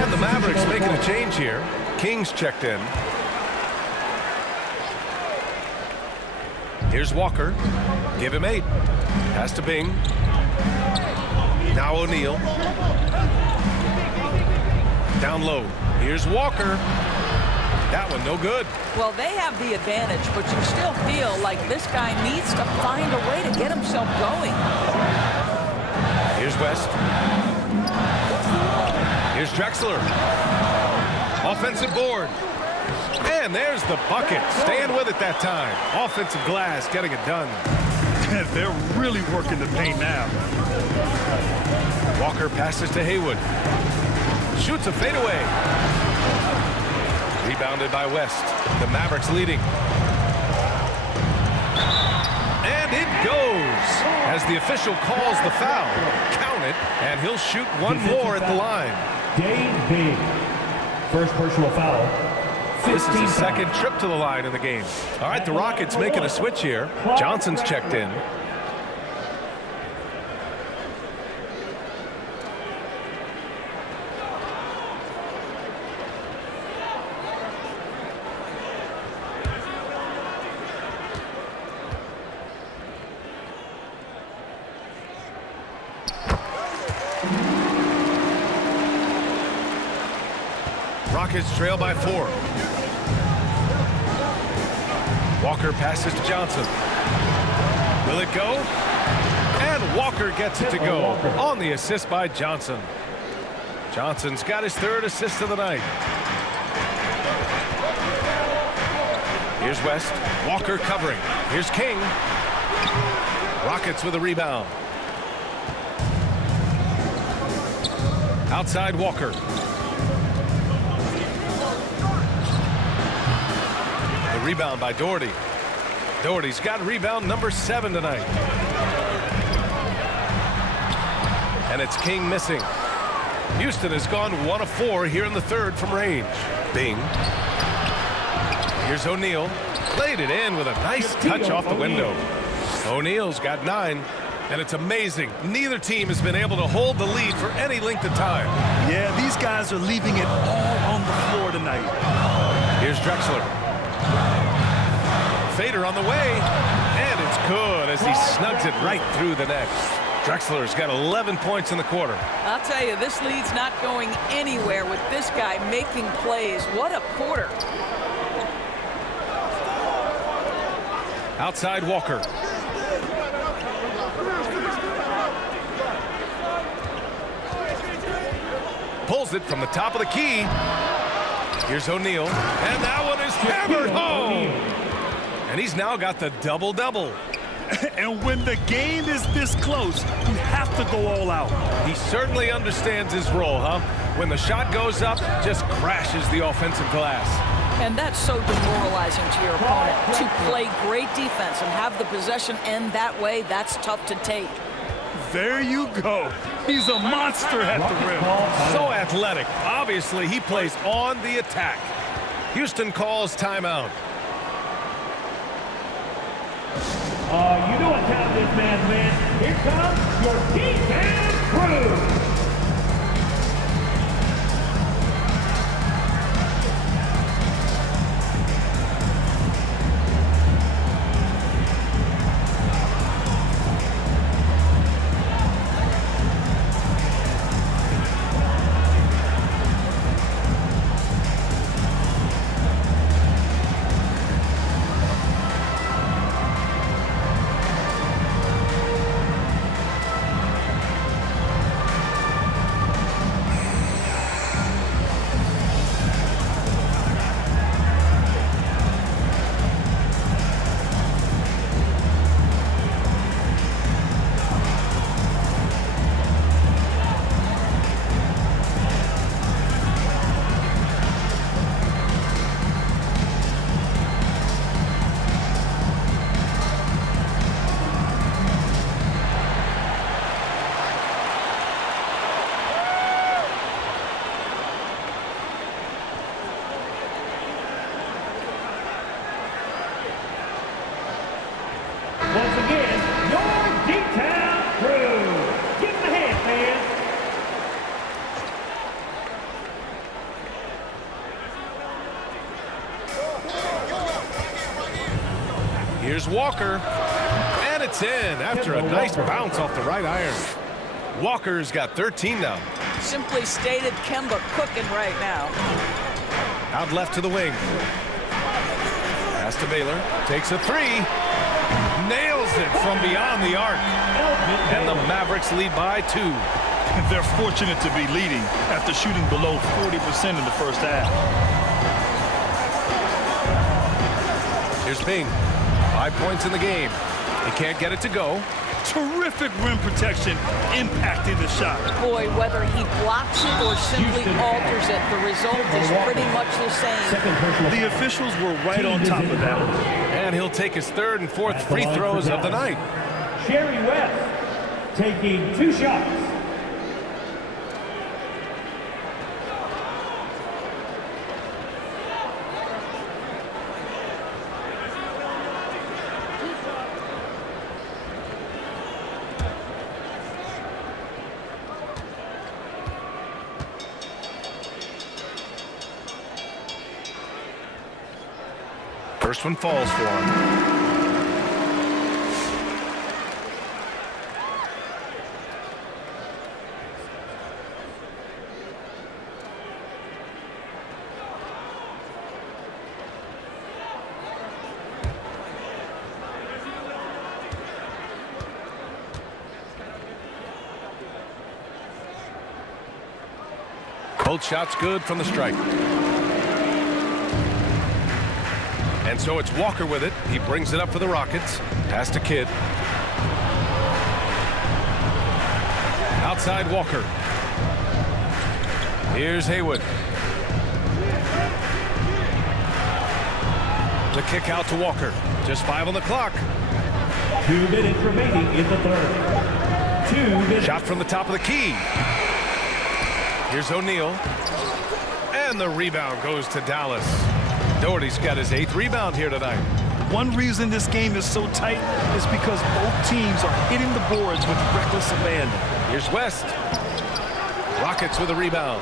The Mavericks making a change here. King's checked in. Here's Walker. Give him 8. Pass to Bing. Now O'Neal. Down low. Here's Walker. That one no good. Well, they have the advantage, but you still feel like this guy needs to find a way to get himself going. Here's West. Here's Drexler. Offensive board. And there's the bucket. Staying with it that time. Offensive glass getting it done. They're really working the paint now. Walker passes to Haywood. Shoots a fadeaway. Rebounded by West. The Mavericks leading. And it goes as the official calls the foul. Count it, and he'll shoot one more at the line. Dave Bing, first personal foul. This is his second trip to the line in the game. All right, the Rockets making a switch here. Johnson's checked in. Rockets trail by 4. Walker passes to Johnson. Will it go? And Walker gets it to go on the assist by Johnson. Johnson's got his 3rd assist of the night. Here's West. Walker covering. Here's King. Rockets with a rebound. Outside Walker. The rebound by Doherty. Doherty's got rebound number 7 tonight. And it's King missing. Houston has gone 1 of 4 here in the 3rd from range. Bing. Here's O'Neal. Laid it in with a nice touch off the window. O'Neal's got 9. And it's amazing. Neither team has been able to hold the lead for any length of time. Yeah, these guys are leaving it all on the floor tonight. Here's Drexler. Fader on the way. And it's good as he snugs it right through the net. Drexler's got 11 points in the quarter. I'll tell you, this lead's not going anywhere with this guy making plays. What a quarter. Outside Walker. Pulls it from the top of the key. Here's O'Neal. And that one is hammered home. And he's now got the double-double. And when the game is this close, you have to go all out. He certainly understands his role, huh? When the shot goes up, just crashes the offensive glass. And that's so demoralizing to your opponent. To play great defense and have the possession end that way, that's tough to take. There you go. He's a monster at the rim. So athletic. Obviously, he plays on the attack. Houston calls timeout. You know what time it is, man. Here comes your defense crew. Once again, your detail crew. Give them a hand, fans. Here's Walker. And it's in after a nice bounce off the right iron. Walker's got 13 now. Simply stated, Kemba cooking right now. Out left to the wing. Pass to Baylor. Takes a 3. Nails it from beyond the arc. And the Mavericks lead by 2. They're fortunate to be leading after shooting below 40% in the first half. Here's Bing. 5 points in the game. He can't get it to go. Terrific rim protection impacting the shot. Boy, whether he blocks it or simply alters it, the result is pretty much the same. The officials were right on top of that one. And he'll take his 3rd and 4th free throws of the night. Sherry West taking 2 shots. First one falls for him. Both shots good from the stripe. And so it's Walker with it. He brings it up for the Rockets. Pass to Kidd. Outside Walker. Here's Haywood. The kick out to Walker. Just 5 on the clock. 2 minutes remaining in the third. 2 minutes. Shot from the top of the key. Here's O'Neal. And the rebound goes to Dallas. Doherty's got his 8th rebound here tonight. One reason this game is so tight is because both teams are hitting the boards with reckless abandon. Here's West. Rockets with a rebound.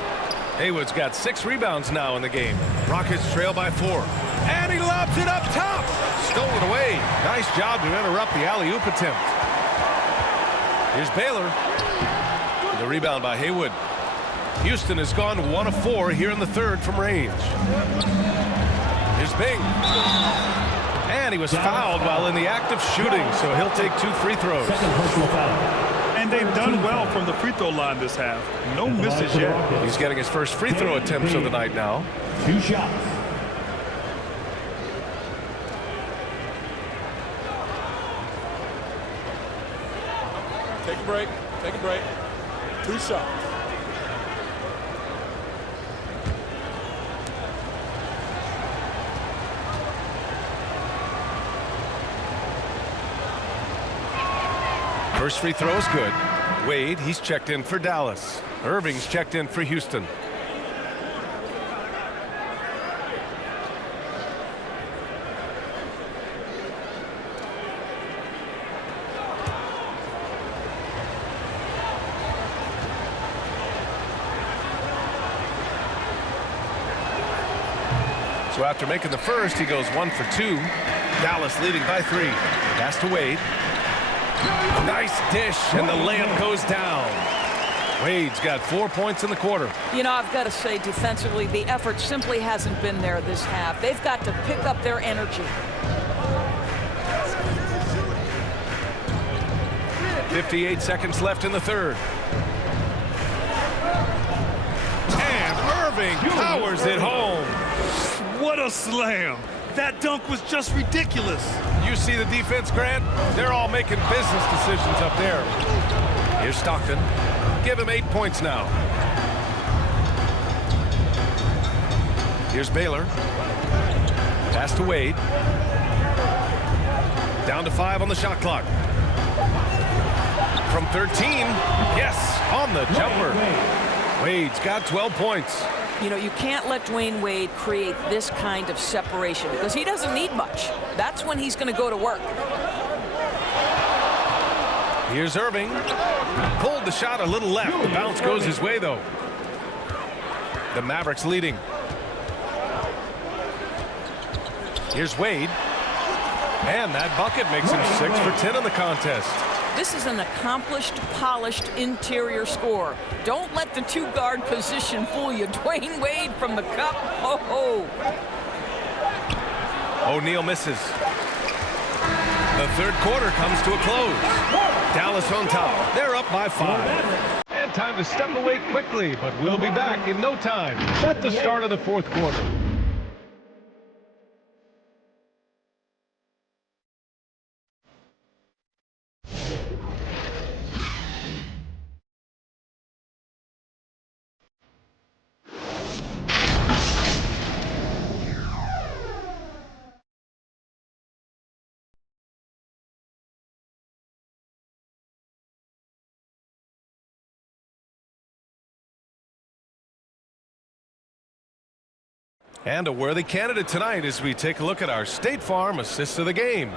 Haywood's got 6 rebounds now in the game. Rockets trail by 4. And he lobs it up top. Stolen away. Nice job to interrupt the alley-oop attempt. Here's Baylor. The rebound by Haywood. Houston has gone 1 of 4 here in the third from range. Here's Bing. And he was fouled while in the act of shooting, so he'll take 2 free throws. And they've done well from the free throw line this half. No misses yet. He's getting his first free throw attempts of the night now. 2 shots. Take a break. Take a break. 2 shots. First free throw is good. Wade, he's checked in for Dallas. Irving's checked in for Houston. So after making the first, he goes 1 for 2. Dallas leading by 3. Pass to Wade. Nice dish, and the layup goes down. Wade's got 4 points in the quarter. You know, I've got to say, defensively, the effort simply hasn't been there this half. They've got to pick up their energy. 58 seconds left in the third. And Irving powers it home. What a slam. That dunk was just ridiculous. You see the defense, Grant? They're all making business decisions up there. Here's Stockton. Give him 8 points now. Here's Baylor. Pass to Wade. Down to 5 on the shot clock. From 13. Yes, on the jumper. Wade's got 12 points. You know, you can't let Dwayne Wade create this kind of separation because he doesn't need much. That's when he's going to go to work. Here's Irving. Pulled the shot a little left. The bounce goes his way, though. The Mavericks leading. Here's Wade. And that bucket makes him 6 for 10 in the contest. This is an accomplished, polished interior scorer. Don't let the 2-guard position fool you. Dwayne Wade from the cup. Oh. O'Neal misses. The third quarter comes to a close. Dallas on top. They're up by 5. And time to step away quickly, but we'll be back in no time at the start of the fourth quarter. And a worthy candidate tonight as we take a look at our State Farm assist of the game.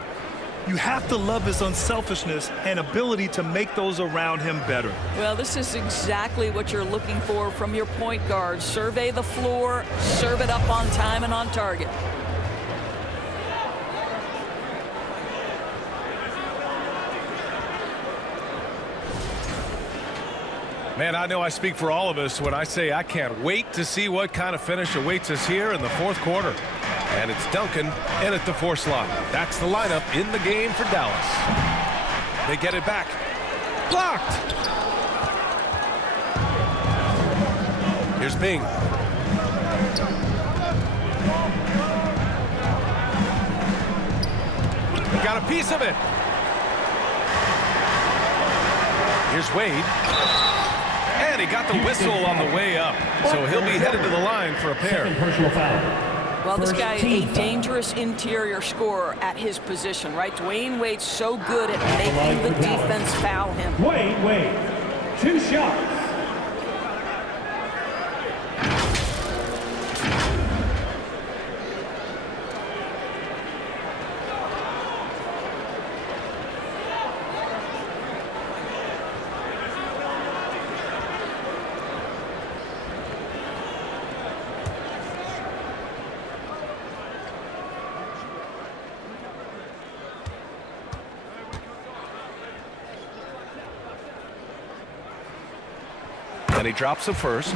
You have to love his unselfishness and ability to make those around him better. Well, this is exactly what you're looking for from your point guard. Survey the floor, serve it up on time and on target. Man, I know I speak for all of us when I say I can't wait to see what kind of finish awaits us here in the fourth quarter. And it's Duncan in at the 4 slot. That's the lineup in the game for Dallas. They get it back. Blocked. Here's Bing. He got a piece of it. Here's Wade. And he got the whistle on the way up. So he'll be headed to the line for a pair. Personal foul. Well, this guy is a dangerous interior scorer at his position, right? Dwayne Wade's so good at making the defense foul him. Wade, 2 shots. And he drops the first.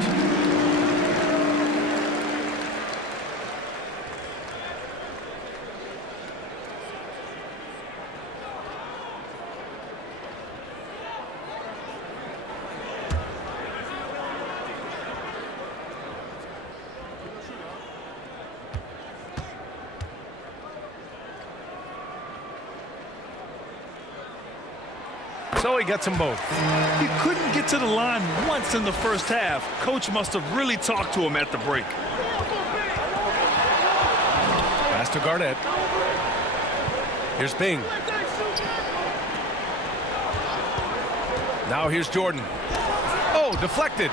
So he gets them both. He couldn't get to the line once in the first half. Coach must have really talked to him at the break. Pass to Garnett. Here's Bing. Now here's Jordan. Oh, deflected.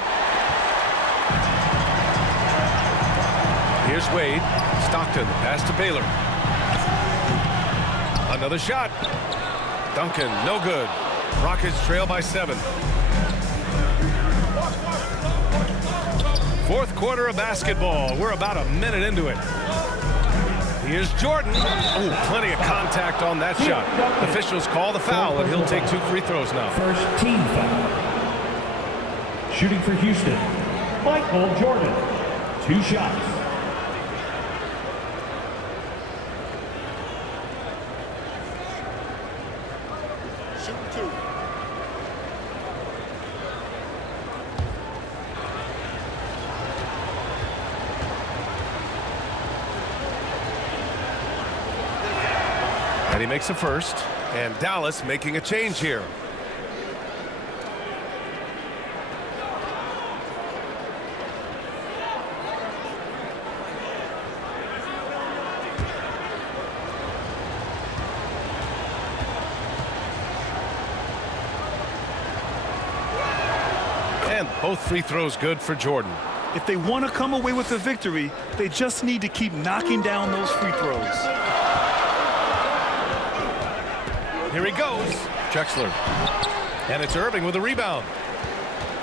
Here's Wade. Stockton. Pass to Baylor. Another shot. Duncan, no good. Rockets trail by 7. Fourth quarter of basketball. We're about a minute into it. Here's Jordan. Oh, plenty of contact on that shot. Officials call the foul, and he'll take 2 free throws now. First team foul. Shooting for Houston, Michael Jordan. 2 shots. And he makes a first, and Dallas making a change here. And both free throws good for Jordan. If they want to come away with a victory, they just need to keep knocking down those free throws. Here he goes. Drexler. And it's Irving with a rebound.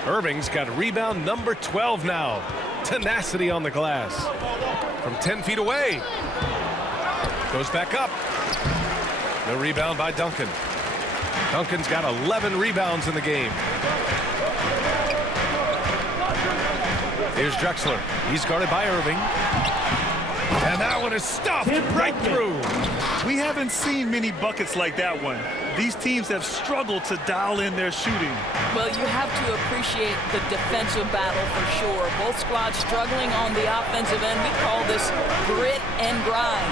Irving's got rebound number 12 now. Tenacity on the glass. From 10 feet away. Goes back up. No rebound by Duncan. Duncan's got 11 rebounds in the game. Here's Drexler. He's guarded by Irving. And that one is stuffed right through. We haven't seen many buckets like that one. These teams have struggled to dial in their shooting. Well, you have to appreciate the defensive battle for sure. Both squads struggling on the offensive end. We call this grit and grind.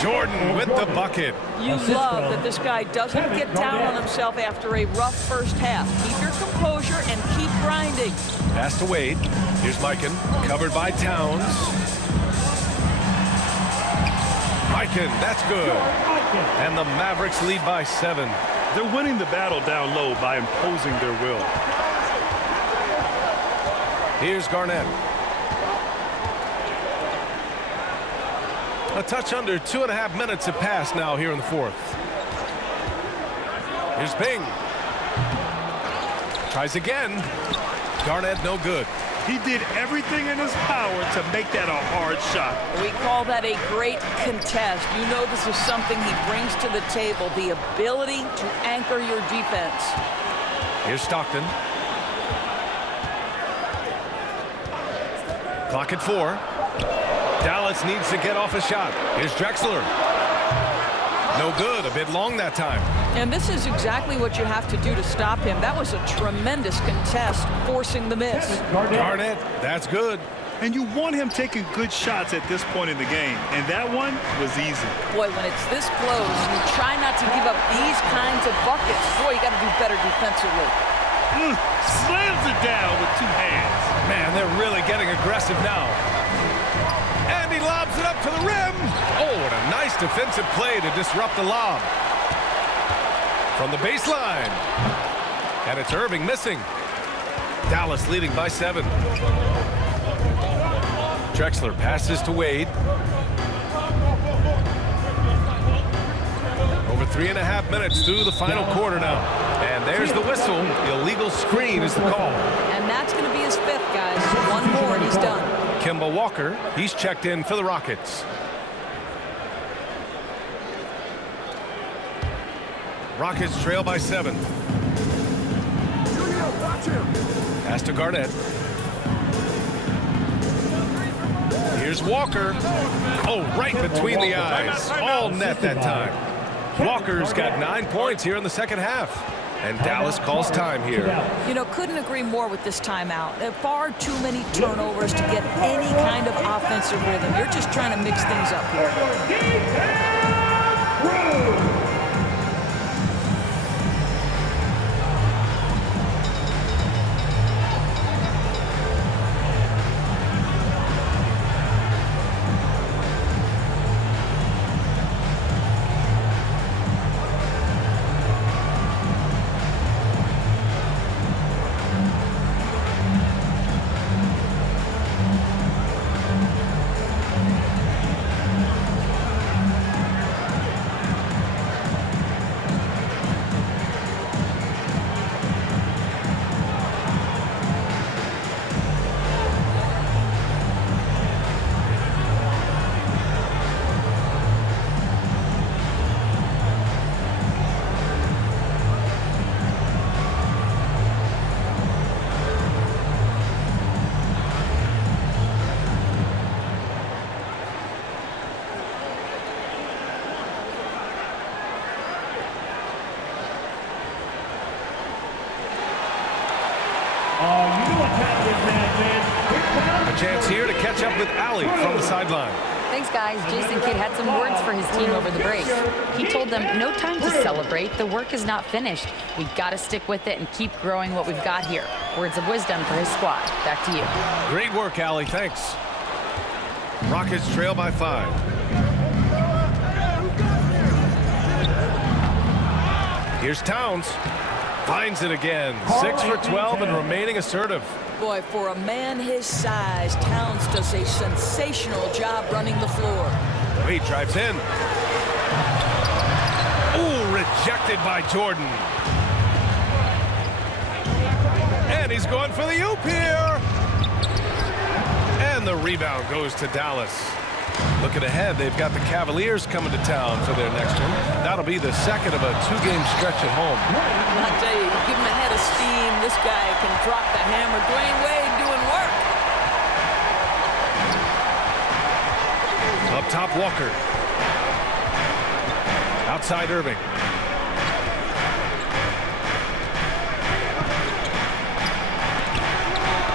Jordan with the bucket. You love that this guy doesn't get down on himself after a rough first half. Keep your composure and keep grinding. Pass to Wade. Here's Mikan, covered by Towns. Mikan, that's good. And the Mavericks lead by 7. They're winning the battle down low by imposing their will. Here's Garnett. A touch under 2.5 minutes have passed now here in the fourth. Here's Bing. Tries again. Garnett no good. He did everything in his power to make that a hard shot. We call that a great contest. You know this is something he brings to the table, the ability to anchor your defense. Here's Stockton. Clock at 4. Dallas needs to get off a shot. Here's Drexler. No good, a bit long that time. And this is exactly what you have to do to stop him. That was a tremendous contest, forcing the miss. Garnett, that's good. And you want him taking good shots at this point in the game. And that one was easy. Boy, when it's this close, you try not to give up these kinds of buckets. Boy, you got to do better defensively. Slams it down with 2 hands. Man, they're really getting aggressive now. And he lobs it up to the rim. Oh, what a nice defensive play to disrupt the lob. From the baseline. And it's Irving missing. Dallas leading by 7. Drexler passes to Wade. Over 3.5 minutes through the final quarter now. And there's the whistle. Illegal screen is the call. And that's going to be his 5th, guys. 1 more and he's done. Kemba Walker, he's checked in for the Rockets. Rockets trail by 7. Pass to Garnett. Here's Walker. Oh, right between the eyes. All net that time. Walker's got 9 points here in the second half. And Dallas calls time here. You know, couldn't agree more with this timeout. There are far too many turnovers to get any kind of offensive rhythm. You're just trying to mix things up here. A chance here to catch up with Allie from the sideline. Thanks, guys. Jason Kidd had some words for his team over the break. He told them, no time to celebrate. The work is not finished. We've got to stick with it and keep growing what we've got here. Words of wisdom for his squad. Back to you. Great work, Allie. Thanks. Rockets trail by 5. Here's Towns. Finds it again. 6 for 12 and remaining assertive. Boy, for a man his size, Towns does a sensational job running the floor. Wade drives in. Ooh, rejected by Jordan. And he's going for the oop here. And the rebound goes to Dallas. Looking ahead, they've got the Cavaliers coming to town for their next one. That'll be the second of a 2-game stretch at home. I tell you, give him a head of steam. This guy can drop the hammer. Dwayne Wade doing work. Up top, Walker. Outside, Irving.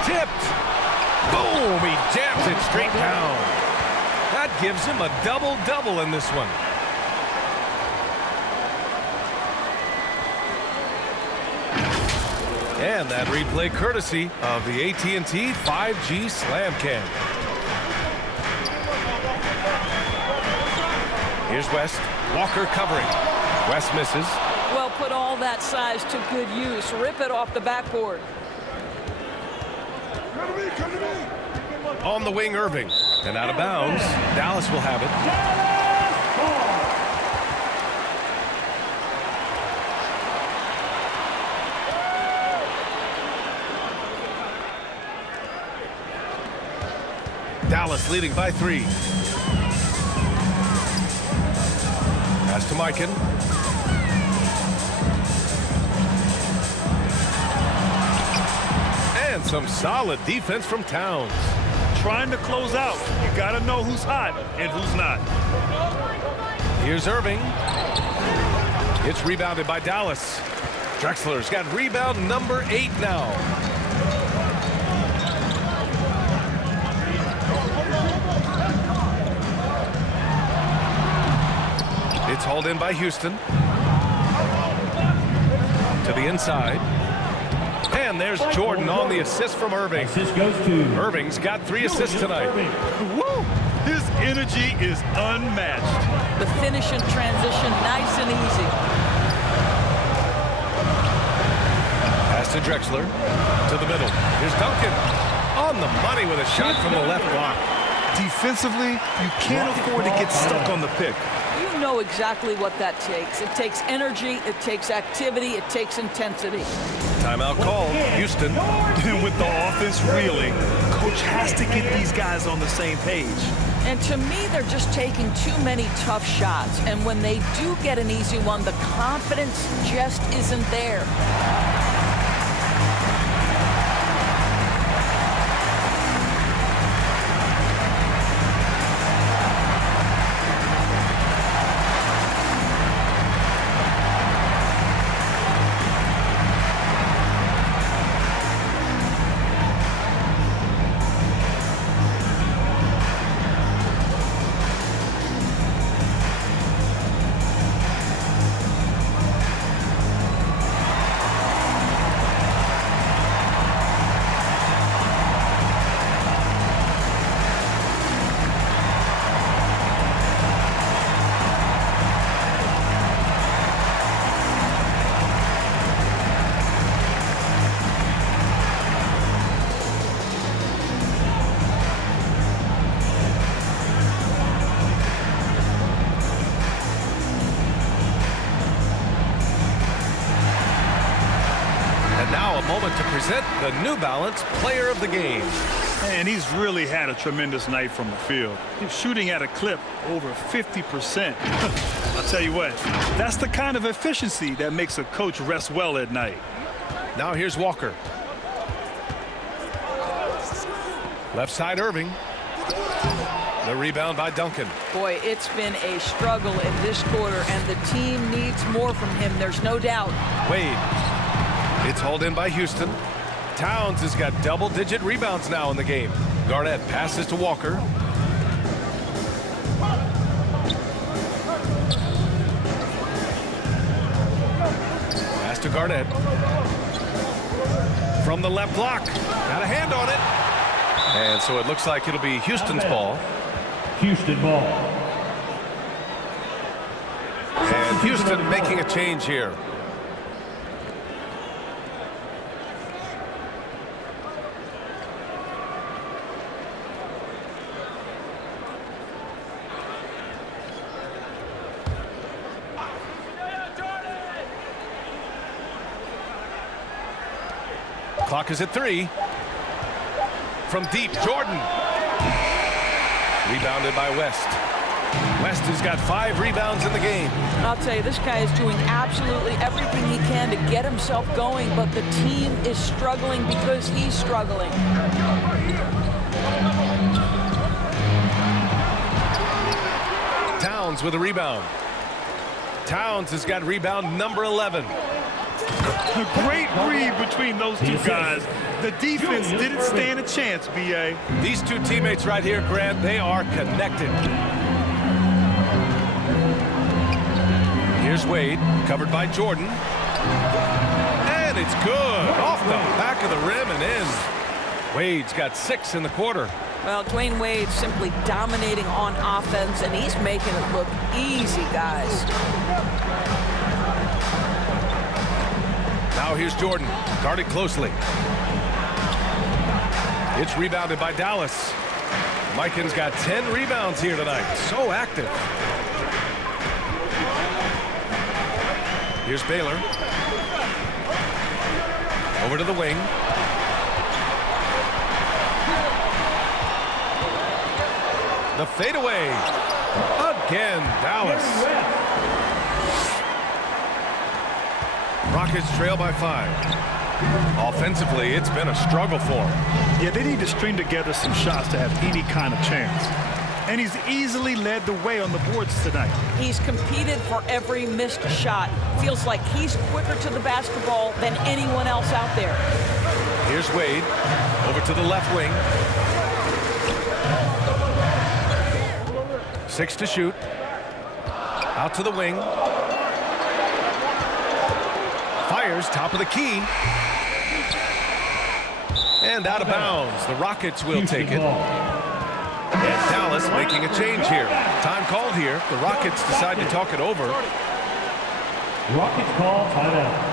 Tipped. Boom! He jams it straight down. That gives him a double-double in this one. And that replay courtesy of the AT&T 5G Slam Cam. Here's West. Walker covering. West misses. Well, put all that size to good use. Rip it off the backboard. On the wing, Irving. And out of bounds. Dallas will have it. Dallas leading by 3. Pass to Mikan. And some solid defense from Towns. Trying to close out. You got to know who's hot and who's not. Here's Irving. It's rebounded by Dallas. Drexler's got rebound number 8 now. It's hauled in by Houston. To the inside. And there's Jordan on the assist from Irving. Assist goes to Irving's got 3 assists tonight. Woo! His energy is unmatched. The finish in transition, nice and easy. Pass to Drexler. To the middle. Here's Duncan. On the money with a shot from the left block. Defensively, you can't afford to get stuck on the pick. You know exactly what that takes. It takes energy, it takes activity, it takes intensity. Timeout call. Houston. And with the offense reeling, coach has to get these guys on the same page. And to me, they're just taking too many tough shots. And when they do get an easy one, the confidence just isn't there. Moment to present the New Balance Player of the Game. And he's really had a tremendous night from the field. He's shooting at a clip over 50%. I'll tell you what, that's the kind of efficiency that makes a coach rest well at night. Now here's Walker. Left side Irving. The rebound by Duncan. Boy, it's been a struggle in this quarter, and the team needs more from him. There's no doubt. Wade. It's hauled in by Houston. Towns has got double-digit rebounds now in the game. Garnett passes to Walker. Pass to Garnett. From the left block. Got a hand on it. And so it looks like it'll be Houston's ball. Houston ball. And Houston making a change here. Clock is at 3. From deep, Jordan. Rebounded by West. West has got 5 rebounds in the game. I'll tell you, this guy is doing absolutely everything he can to get himself going, but the team is struggling because he's struggling. Towns with a rebound. Towns has got rebound number 11. A great read between those two guys. The defense didn't stand a chance, B.A. These two teammates right here, Grant, they are connected. Here's Wade, covered by Jordan. And it's good. Off the back of the rim and in. Wade's got 6 in the quarter. Well, Dwayne Wade simply dominating on offense, and he's making it look easy, guys. Now here's Jordan, guarded closely. It's rebounded by Dallas. Mikan's got 10 rebounds here tonight. So active. Here's Baylor. Over to the wing. The fadeaway. Again, Dallas. Rockets trail by 5. Offensively, it's been a struggle for them. Yeah, they need to string together some shots to have any kind of chance. And he's easily led the way on the boards tonight. He's competed for every missed shot. Feels like he's quicker to the basketball than anyone else out there. Here's Wade, over to the left wing. 6 to shoot. Out to the wing. Fires, top of the key. And out of bounds. The Rockets will take it. And Dallas making a change here. Time called here. The Rockets decide to talk it over. Rockets call timeout.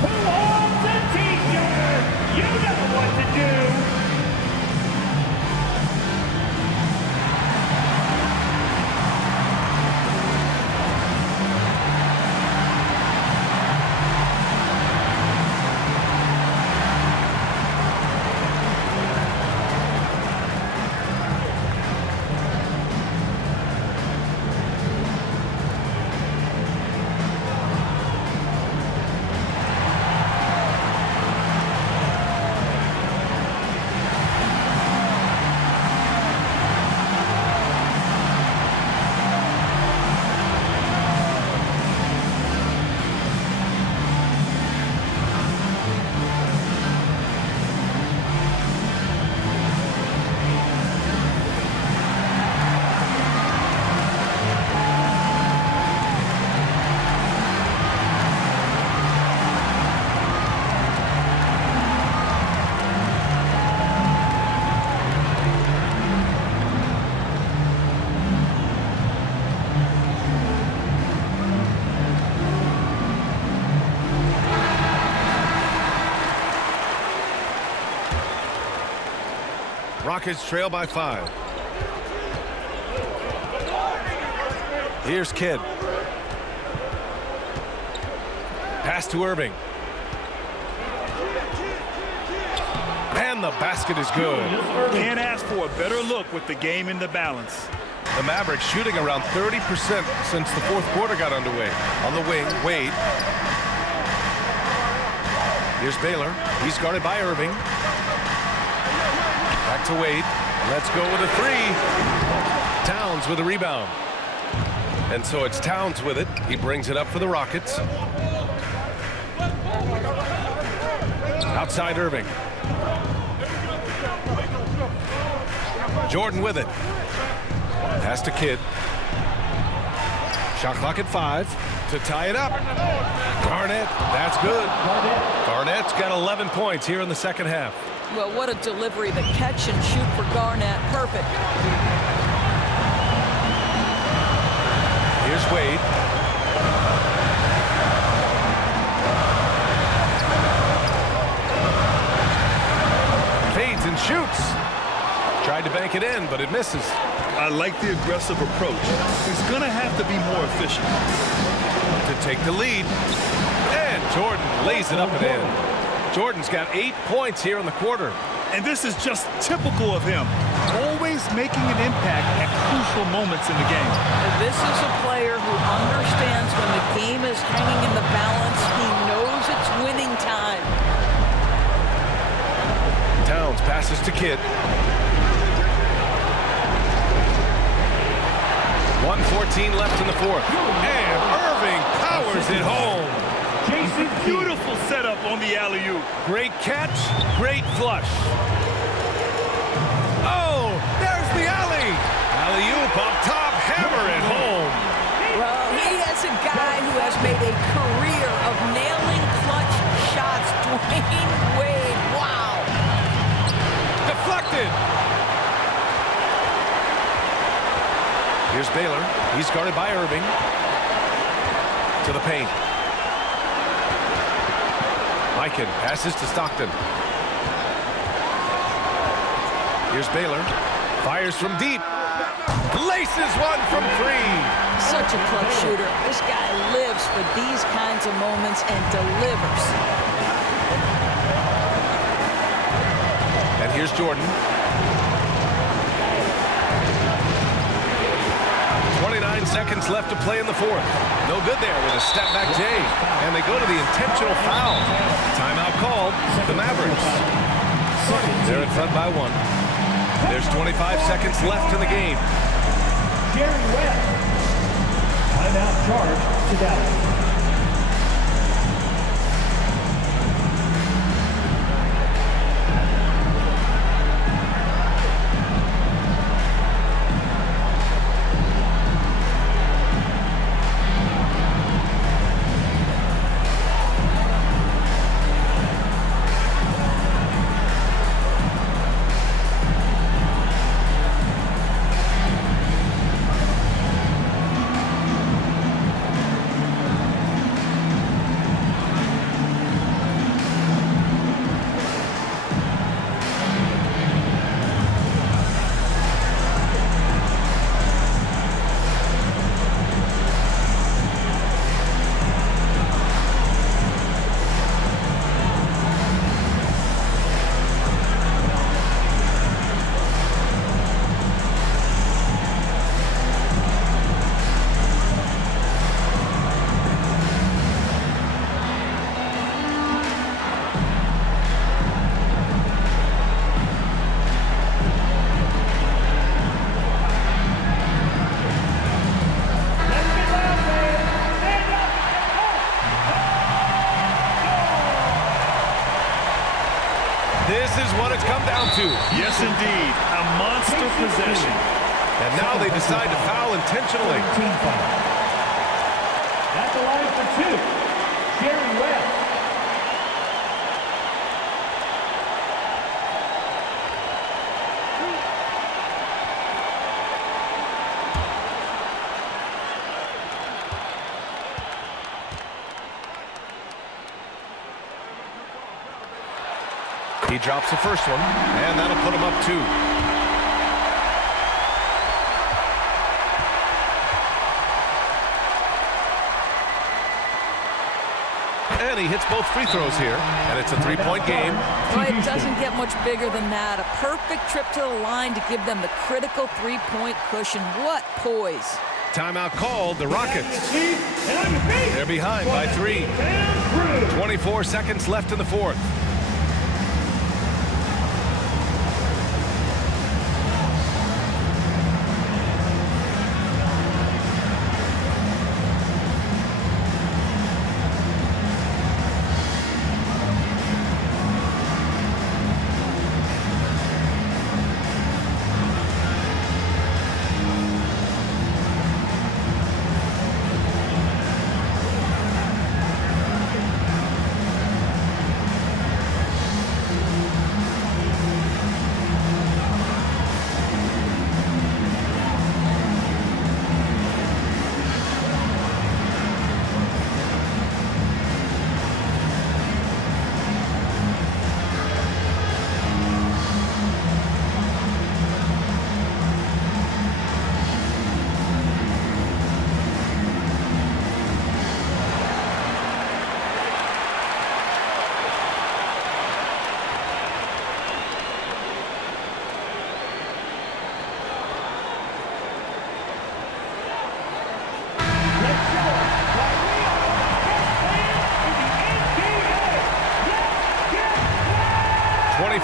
Who owns a t-shirt? You know what to do. Rockets trail by 5. Here's Kidd. Pass to Irving. And the basket is good. Can't ask for a better look with the game in the balance. The Mavericks shooting around 30% since the fourth quarter got underway. On the wing, Wade. Here's Baylor. He's guarded by Irving. Back to Wade. Let's go with a 3. Towns with a rebound. And so it's Towns with it. He brings it up for the Rockets. Outside Irving. Jordan with it. Pass to Kidd. Shot clock at 5 to tie it up. Garnett, that's good. Garnett's got 11 points here in the second half. Well, what a delivery. The catch and shoot for Garnett. Perfect. Here's Wade. Fades and shoots. Tried to bank it in, but it misses. I like the aggressive approach. He's going to have to be more efficient. To take the lead. And Jordan lays it up and in. Jordan's got 8 points here in the quarter. And this is just typical of him. Always making an impact at crucial moments in the game. And this is a player who understands when the game is hanging in the balance. He knows it's winning time. Towns passes to Kidd. 1:14 left in the fourth. And Irving powers it home. Beautiful setup on the alley-oop. Great catch, great flush. Oh, there's the alley. Alley-oop up top, hammer it home. Well, he has a guy who has made a career of nailing clutch shots. Dwayne Wade, wow. Deflected. Here's Baylor. He's guarded by Irving. To the paint. Mikan passes to Stockton. Here's Baylor. Fires from deep. Laces one from 3. Such a clutch shooter. This guy lives for these kinds of moments and delivers. And here's Jordan. 29 seconds left to play in the fourth. No good there with a step-back J. And they go to the intentional foul. Timeout called the Mavericks. They're in front by 1. There's 25 seconds left in the game. Jerry West. Timeout charge to Dallas. This is what it's come down to. Yes, indeed. A monster possession. And now they decide to foul intentionally. Team foul. At the line for 2, Jerry West. He drops the first one, and that'll put him up 2. And he hits both free throws here, and it's a 3-point game. Well, it doesn't get much bigger than that. A perfect trip to the line to give them the critical 3-point cushion. What poise. Timeout called, the Rockets. They're behind by 3. 24 seconds left in the 4th.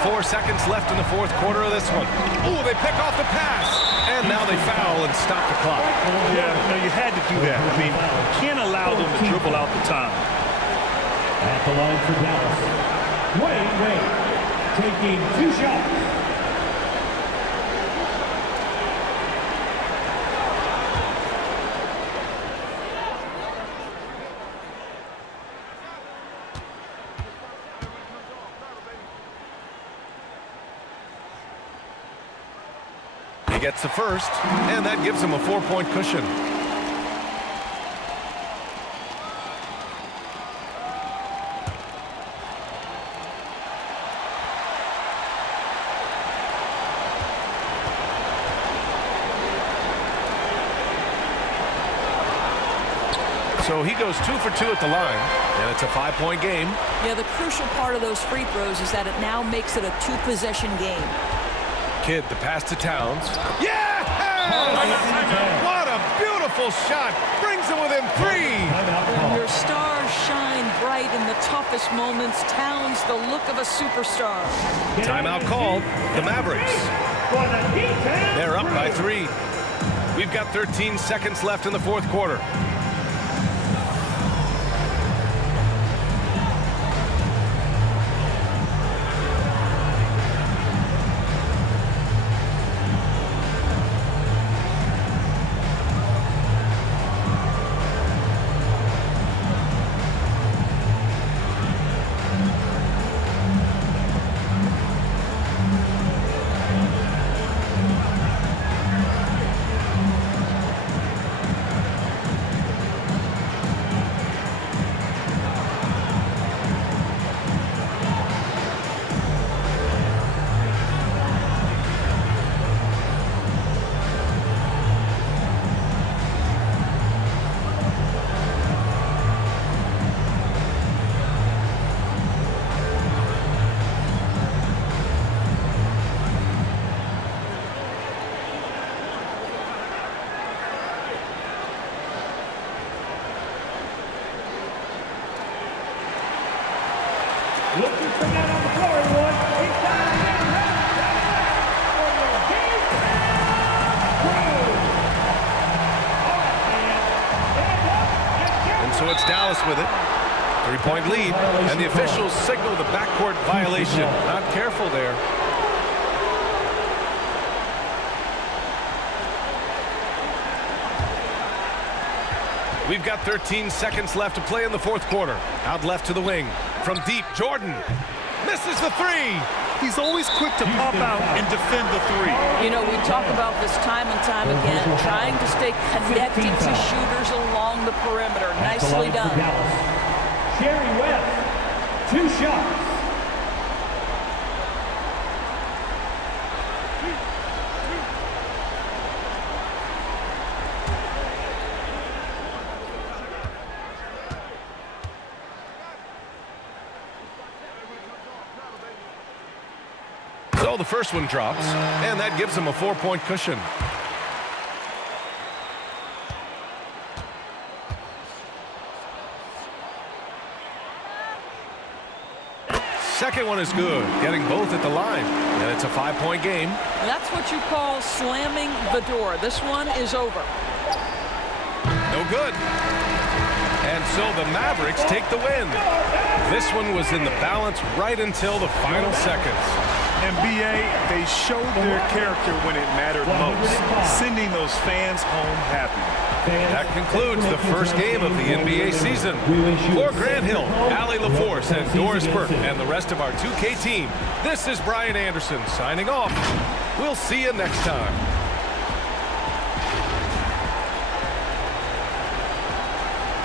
Four seconds left in the 4th quarter of this one. Ooh, they pick off the pass. And now they foul and stop the clock. Yeah, no, you had to do that. I mean, you can't allow them to dribble out the time. At the line for Dallas, Wade, taking 2 shots. He gets the first, and that gives him a 4-point cushion. So he goes 2 for 2 at the line, and it's a 5-point game. Yeah, the crucial part of those free throws is that it now makes it a 2-possession game. Kidd, the pass to Towns. Yeah! What a beautiful beautiful shot. Brings it within 3. When your stars shine bright in the toughest moments, Towns the look of a superstar. Timeout called. The Mavericks. They're up by 3. We've got 13 seconds left in the fourth quarter. Looking for that on the floor, everyone. It's time to get ready for your defense crew. All right, man. Stand up and get And so it's Dallas with it. 3-point lead. And the officials signal the backcourt violation. Not careful there. We've got 13 seconds left to play in the fourth quarter. Out left to the wing. From deep, Jordan misses the 3. He's always quick to pop out and defend the 3. You know, we talk about this time and time again, trying to stay connected to shooters along the perimeter. Nicely done. Jerry West, 2 shots. So the first one drops, and that gives him a 4-point cushion. Second one is good, getting both at the line, and it's a 5-point game. That's what you call slamming the door. This one is over. No good. And so the Mavericks take the win. This one was in the balance right until the final seconds. And BA, they showed their character when it mattered most, sending those fans home happy. That concludes the first game of the NBA season. For Grant Hill, Allie LaForce, and Doris Burke, and the rest of our 2K team, this is Brian Anderson signing off. We'll see you next time.